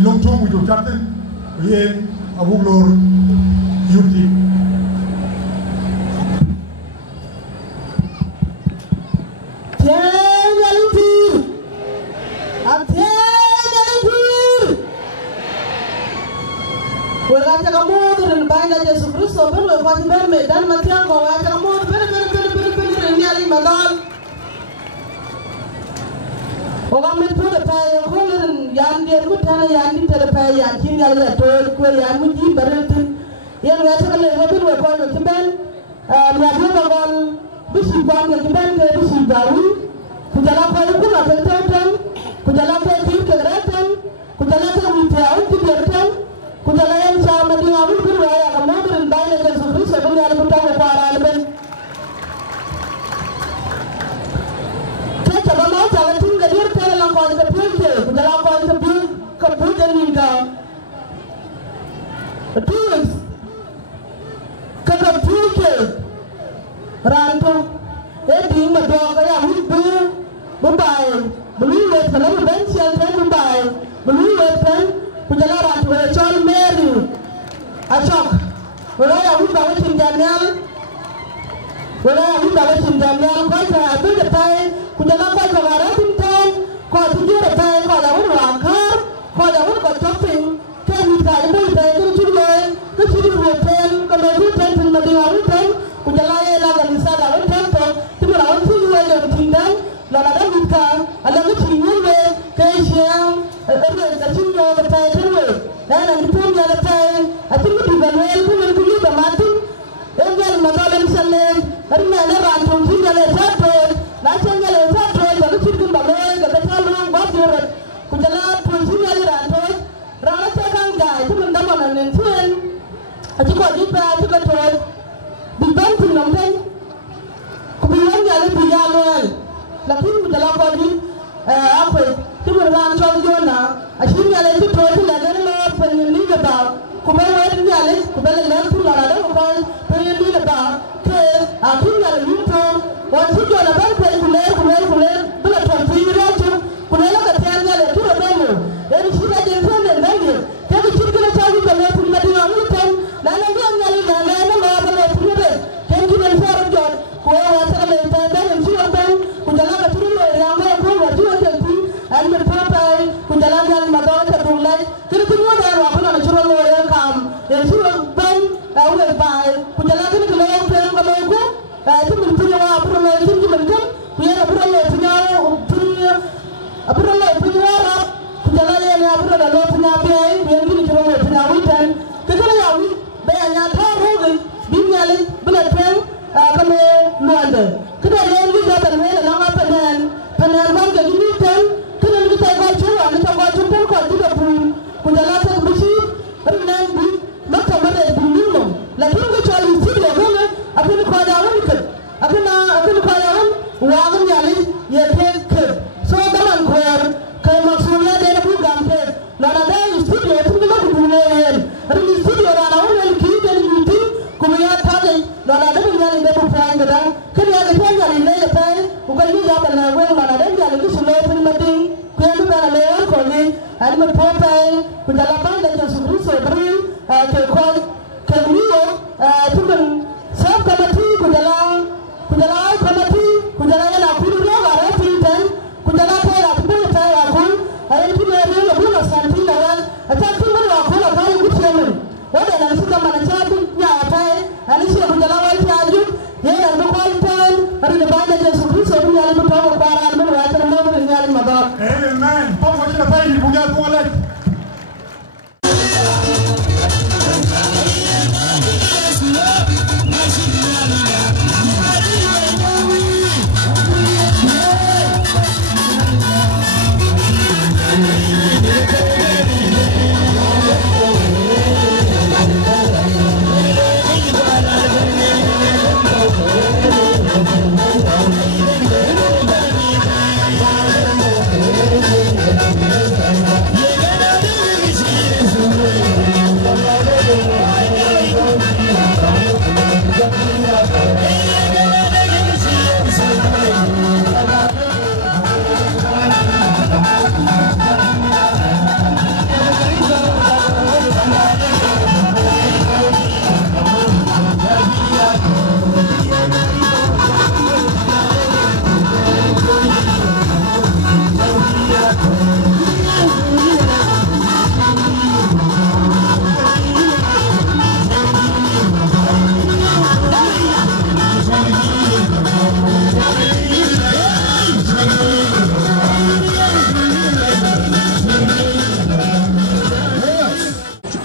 longtong wido chaten yen abuglor yuti Yesu Kristo pero kwa kiberme dan matiango wa kamo pero ni ali magal oga met pode pa holen yan der ko tan yan ni tere pa yan kin ya la to ko yan mu ji bareltin yan ga ta le robin wa ko no tiben ya do gol bisi ban ke tiben ke bisi dawi ku jala ko ku la tan tan ku jala ko Tulis kakak tuke ranto edi madoga ya hubbu Mumbai beliwet kana bensial tan Mumbai beliwet kan kujala ranto chol Mary achok wala ya hubba wacin Daniel wala ya hubba wacin Daniel ko ta abu da tai kujala ko ta garatin tan ko tujira tai ko da wani wankar ko da wani ko topping kan ta ibu da ke chiri hotel ko do hotel tin ma dia hotel ku jala ye la ga lisa da hotel to ti ma rawon ti ye le tindan la la da mita ala ga ti ye le ke shiang ebe da chin yo da tai tin we na na ti pum ya da tai a ti mi ba le ku ne ku da matin e ga ma da le sale har na le ran to ti ya le sa to la chen ya le sa to da ti ti ba le ga ta ta lu ba ti re ku jala to ti ya le ran to ra ta kan ga ti mun da ma ne tin Aji ko di pa ti ka tol di ban ti nom tan ko bi yan ya le bi ya loel la tin mi dala ko di ape ti mo ran chol jona aji ya le ti to ti la ga lo pe ni ga ba ko me wa ti ya le ko be le ti la la ko pe ni ga ba ke a ti ya le to wa ti jona ban pe ku le bla to ti ro to ku le la ka ti ya le ti ro be mo e ni shi ga de to ne ba ni ke ti ti ga ta ni ga le ti ma di wa ni tan na na ngi ngali na na na ma ba le tire ken ki ben faro jot ko wa ta le ta da ni ci on ben ku jala ka turu le ya ma ko wa ci on ti an me pa pa ku jala ngal ma do ta dum lai kiri ku no da wa ko na ci ro lo ya kam e ci on ben da we ba ku jala ki le ya pe ko le ku ti min ti wa pro le ti min kan ku ya pro le ti ya pro le ti ya ra ku jala ya ya pro da lo ti ya pe ku ya ni ci ro le ti ya wi tan ke kala ya wi be nya ta rogi binyali bula pen kame nuande kada len bi da tan wela na pa panan wan ga ni tan kada ni ta ga chuwa ni ta ga chun tan ko ti da bu ku da la ta bishi rinan bi makka mare bu minno la kin ga chali ti da gona abin ko da wani kan abin ko da wani wa ga nyali ye ke so da man ko kai masuliya da na bu gampe la na da studio ti da bu ne rin studio da na wani ki da ni kuma ya tade la na da ni da bu fa inda da kada ya ga ta ni ne ya fa ku ga ni ya ba na go ma na da ya ni su le fin ma din ku ya ba na le ko ni ai ma po pa ku da la ba da ta su so brin ke ko ke ni yo tu dan sa ka ma ti ku da la ka ma ti ku da la ya na ku ni ga ra tin tan ku da la ta ya ku ta ya ku ai ti ne ne la bu na san tin da wa ta ti ma la ku la ka ni ku ti ne wanda na suka mana sabin ya ta ani shi ku da la wa ta ju ye na ku ko tan ari da ba da je su ku so ku ya mu ta ko para mu wa ta mu mu ya ma ba amen po ko ta fa ni bu ga ko le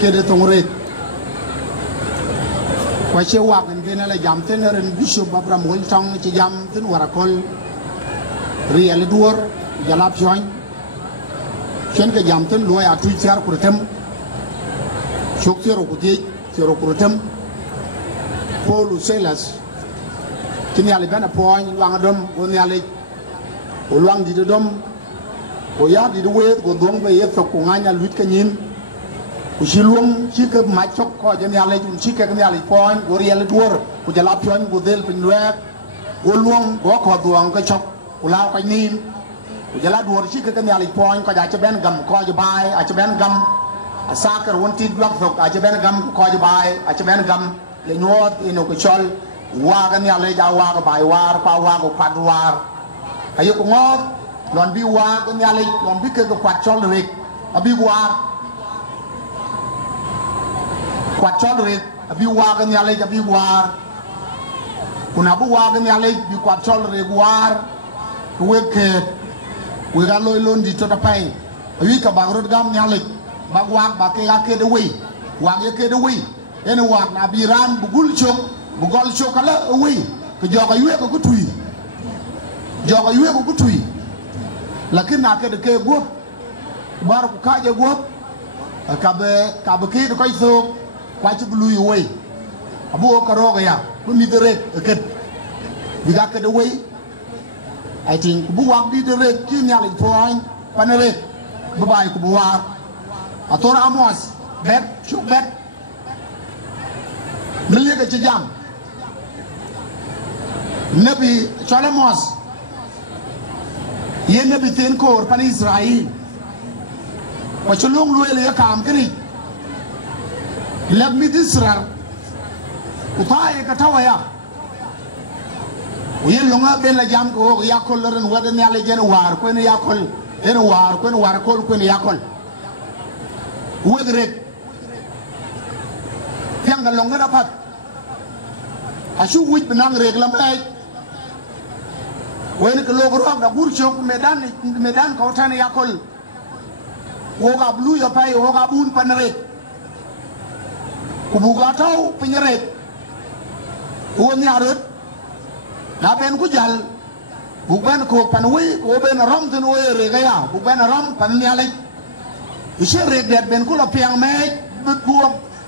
kede tongre kwa che wa kan bena la jam ten ren bishop babram hol tong che jam ten warakol riel duor jalap join chen ke jam ten loya tu char kurtem chok tero kuti tero kurtem polu selas kini ale bana poin wang dom on ale o wang di dom o ya di we go dom be yef ko nganya lut kanyin ku silum ci ke ma chok ko je nyale jun ci ke nyale point go riel duor ku jala pion go del pin lek go luong go ko duong ko chok ku lao ko nim ku jala duor ci ke nyale point ko ja che ben gam ko je bai a che ben gam a sakar won ti blok thok a che ben gam ko je bai a che ben gam le nyot ino ko chol wa ga nyale ja wa ga bai war pa wa go kwat war ayo ko ngot lon bi wa ga nyale lon bi ke ko kwat chol rek abi war kwat chol rek abi wa ga nyale ja bi war kuna bu wa ga nyale bi kwat chol rek war we ke we ga loy lon di to da pai ayi ka bag rod gam nyale bag wa ba ke ga ke de we wa ge ke de we ene wa na bi ran bu gul chok bu gol chok kala we ko joga yue ko tui joga yue ko tui lakin na ke de ke go bar ku ka je go ka be ke ko iso kwa ci bulu yu we abu ka roga ya bu mi de rek ke bi ga ke de we I think bu wa di de rek ki nyali point panere bu bay ku bu war atora amos bet chuk bet miliga ci jam nabi chalamos ye nabi ten ko pan Israel wa chulung luele ya kam kri labmi Israel utai ka tawaya o yen longa ben la jam ko ya kol ren wada ne ala jen war ko ne ya kol en war ko ne war kol ko ne ya kol wedrek yang longa dapat asu wit benang rek lam ay wen ko logo rob da gur chok medan ko tan ya kol wo ga blu ya pay wo ga bun panare ku buga taw pinyare wo nyarut na ben ku jal bu ben ko panwi ko ben rom tin wo re ga ya bu ben rom pan nyale ise re det ben ku la piang me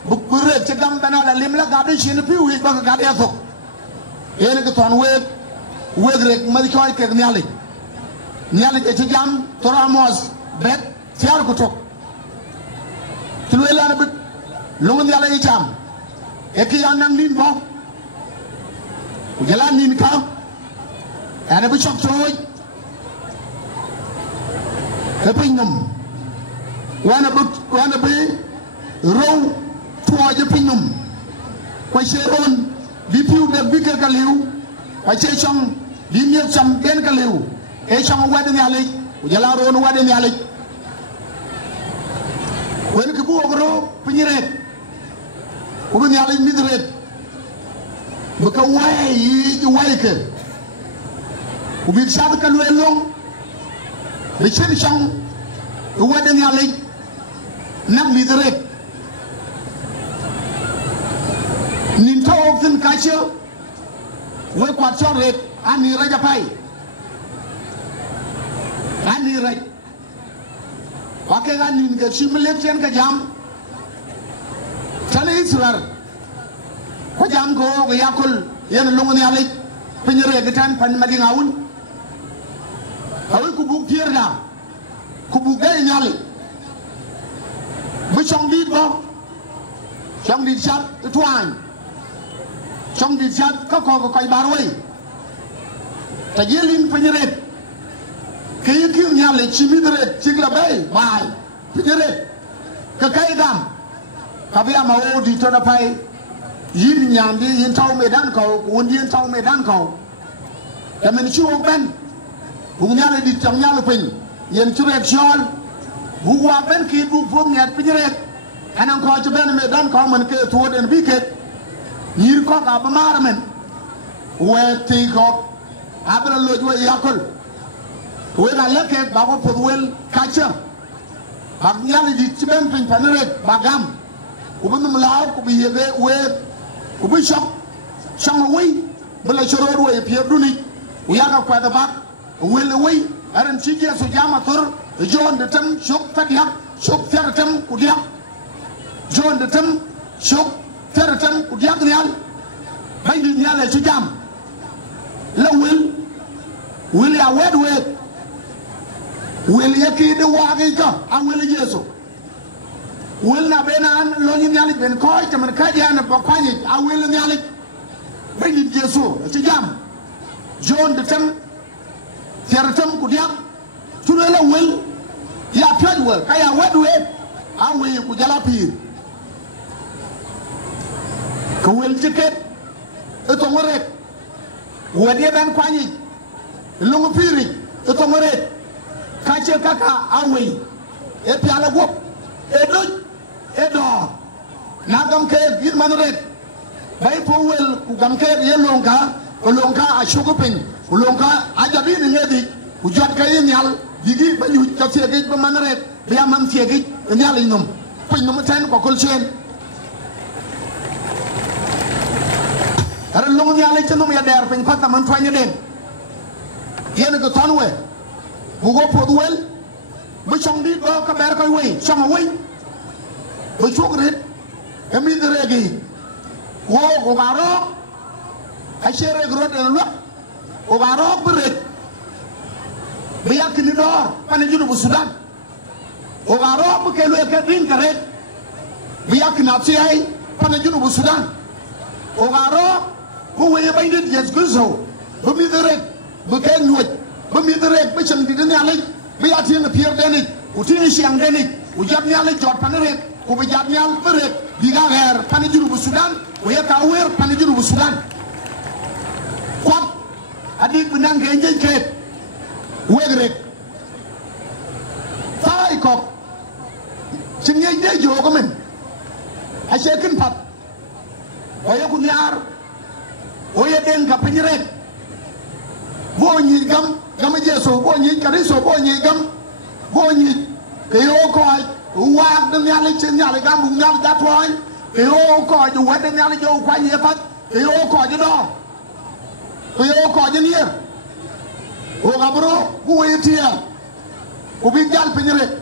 bu re che gam bana la lim la ga de chin pi wi ba ga de thok ene ko ton we rek ma di ko ke nyale ke che jam toramos bet tiar ko tok tulwe la na bit lungu nyale yi jam e ki anang lin bo ujala nin ka ana bi chok toy e pinum wana bi row tuaje pinum ko cheron bi piu de bi ke kaliu ko che chong bi mi cham ben kaliu e chong wade nyale ujala ron wade nyale wen ke bu ogro pinire ko bi nyale midret baka way ke ubi sabe ka lo long be chen chang wade nyale nam midret nin taw fin kacho we kwat chore ani raja pai ani raj wake ga nin ga simle chen ka jam tale Israel ko jam ko yakul yen lungu ni ale pinyere gitan pan magi ngawun awi ku buk tierda ku buk gay nyale bu chong di bo chong di chat tuan chong di chat ko kai barway ta yelin pinyere kay ki nyale chimidre chigla bay bai pinyere ka kai dam kabia ma o di to da pai yin nyam di yin taw medan ko won yin taw medan ko da men chi o ben bu nyale di tam nyale pin yen churet shol bu wa ben ki bu fo nyat pinyere anan ko ci ben medan ko man ke to den bi ke yir ko ka ba mar men we ti ko abra lo jo yakol we na leke ba ko podwel kacha ba nyale di ci ben pin panere bagam ku bin mulaw ku bi yebe we ku bi shang we bala choro we pie duni u yaga kwa da ba wele we aran ci je so jama tor jon de tam shok fadiya shok fertam ku dia jon de tam shok fertam ku dia nyal bay di nyal ci jam la wel ya wed we wel yake de waage ka an wel yeso will na benan lonyin yali ben koy tamen kaja na bakwani a will yali ben di jesu ci jam jon de tam tertam ku diam tunela will ya pedwel kaya wadwe a will ku jala pir ko will ticket e to ngore wadi ben kwani lungu piri e to ngore kache kaka a will e piala go e do edo nagam ke gir manret bay po wel ku gam ke yelonga olonga a shugupin olonga ajabi ni ngedi ku jot ka ynyal digi banyu ta tiege ba manret biya man tiege nyal inum pin num tan ko kol chen ara lungu nyal ci num ya der pin fata man twanya den yen ko tonwe bu go podwel bu chong di ko ka ber ko wi chong wi với chuột hết em đi từ đây kì wo của bà đó ai chơi rồi rồi là lúc của bà đó bự hết bây giờ cái đó anh ấy chụp Sudan của bà đó bự cái lưỡi cái đinh cả hết bây giờ cái nào chơi ai anh ấy chụp Sudan của bà đó bự vậy bây giờ yes cứ rồi bự mi từ đây bự cái nuôi bự mi từ đây bây giờ đi đến nhà lấy bây giờ thiên là phiêu đây này của thiên siang đây này của giáp nhà lấy chọt pan đây ku bijat nyal beret biga her panijuru Sudan ku ya kawer panijuru Sudan kwat adik benang ke njen ke wegrek tai kok chinge de jo ko men a shekin pat oya ku nyar oya den ka pinire bo nyi gam jeso bo nyi kariso bo nyi gam bo nyi ke yo ko wa den yalla ci yalla gam bu ngal da toy e o ko ju wa den yalla jo kwa ni pat e o ko ju do e o ko ju nier o gabro ku wetia ku bi jal pinyere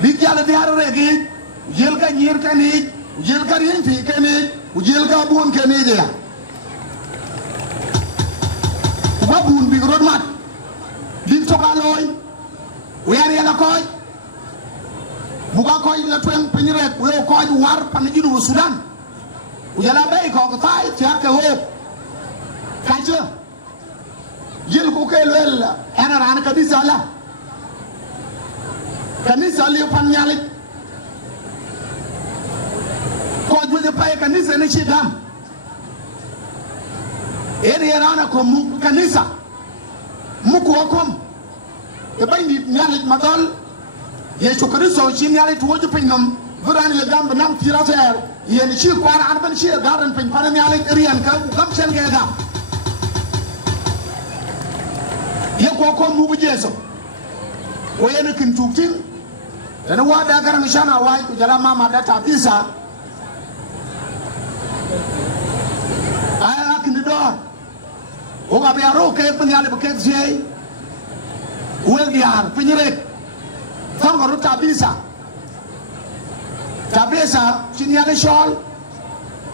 bi jal di harre gi jel ka nier ka ni jel ka rin fi ka ni jel ka buon ka ni dia wa bun bi rod mat bi to ka loy wer yalla koy buka koy la twen pinire we koy war panijuru Sudan ujala bay ko tay tiake ho kaje yel ko ke lel ana ran kanisa li pan nyalik ko juje pay kanisa ne chidam eri rana ko mu kanisa mu ko kom e bay ni nyalik madal Yesu Kristo shi ne ali tuwo jupin nam buran le gam nam tirater yen shi kwara an ban shi garan pin pana ne ali riyan ka gam sel ge ga ye ko ko mu bu Yesu o yen kin tuktin dana wa da garan shana wa ku jara mama da ta bisa aya kin do o ga be aro ke pin ali bu ke je wel diar pinire Tang ko tabisa chini ada shawl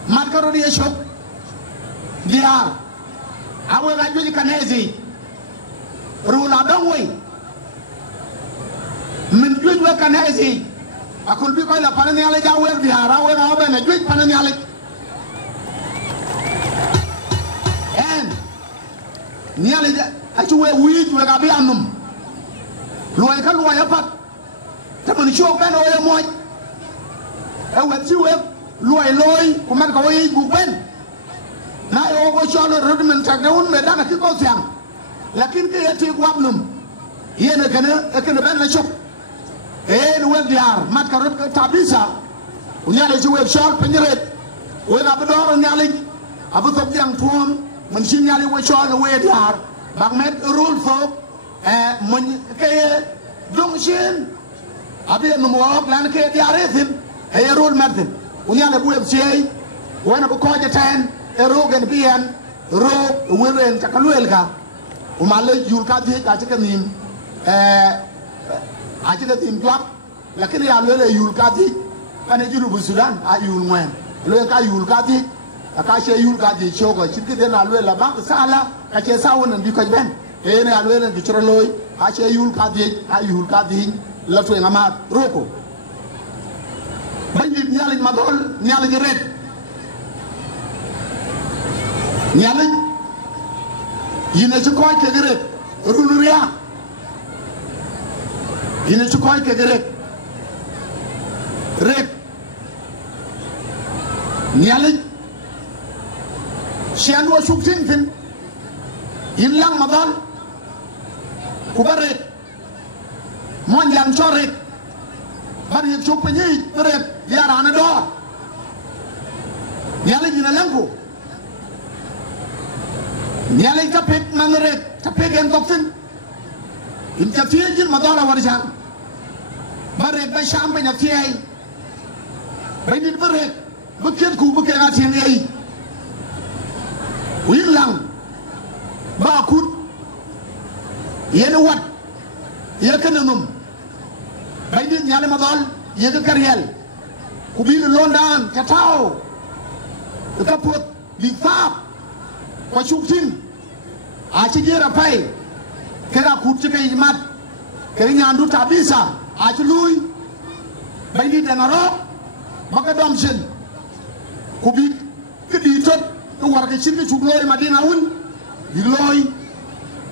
mat ko dia shop dia awe ga joji kanezi rula dongwe min joji kanezi akul bi ko la panani ala jawe dia awe ga be na joji panani ala en ni ala achu we wi we ga bi anum loy ka loy apat taman show ben o moy e wati we loy ko man ko yi bu ben na yo go cholo rodmen tak dawun me dana ki ko siang lakin ke yati gwabnum yene kana ben la shop e no we diar mat ka rod tabisa unyale ji we shol penire we na bedor nyale abu tok jang tuom man shi nyale we shol we diar bak met rule fo mon ke dong shin abi no mo plan ke diarefin e rule martin unyale bu fci wana bu ko jaten e rogen bian ro weren takaluel ka umale yul ka di ka tikanim ajida tim twak lakini ya lele yul ka di pane juru bu Sudan a yul ngwen le ka yul ka di ka she yul ka di chogo chitke de na lele ba sala ka che sawon bi ko ben e ne a lele bi choro loy a she yul ka di la to ngama roko bandit nyali madol nyali red nyali yine ci koy ke red runuria yine ci koy ke red nyali sian wa suktin fin yin lang madol kubaret mon yang choret bari chuk penyi red biara na do nyali yine langku nyali kapek manret kapek en topsin in kapie jin madol warjan bare ba sham benya tiai bandit bare bukan ku bukan atin ai wilang bakut yene wat yakanum bandit nyale madal yega karyal ku bi londan katao kapot di fab ko chuktin a ci jera pai kera ku ci kay mat kay nyandu tabisa a ci luy bandit denaro maka domsen kubi kedi tot to warga cinni cugloy madina wul diloy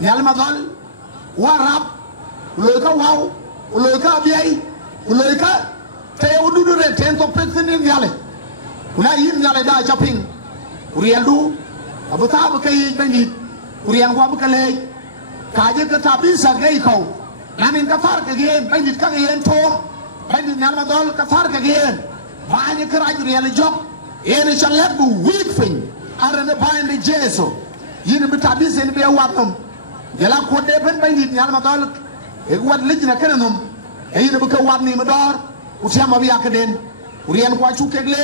yal madal warab loy ka waw loy ka biay loy ka te wududu re ten to petnin yale kuna yin yale da japing urieldu abuta bu kay bani urian wa bu kale kaje ka tabisa gay ko nanin ka far ka gen bani ka gen to bani yal madal ka far ka gen baanye kra uriel job ene chalebu weak thing arane bainde jeso yine bitabise ni be watum gela ko de ben bandit nyal ma dal e wat lijna kenanum e yine bu ka wat ni ma dor utiama bi yakden urien ko chu kegle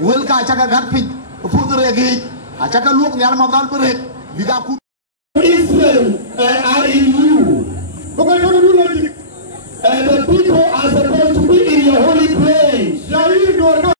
wel ka chaga gat pin pudre gi a chaga luk nyal ma dal bere biga ku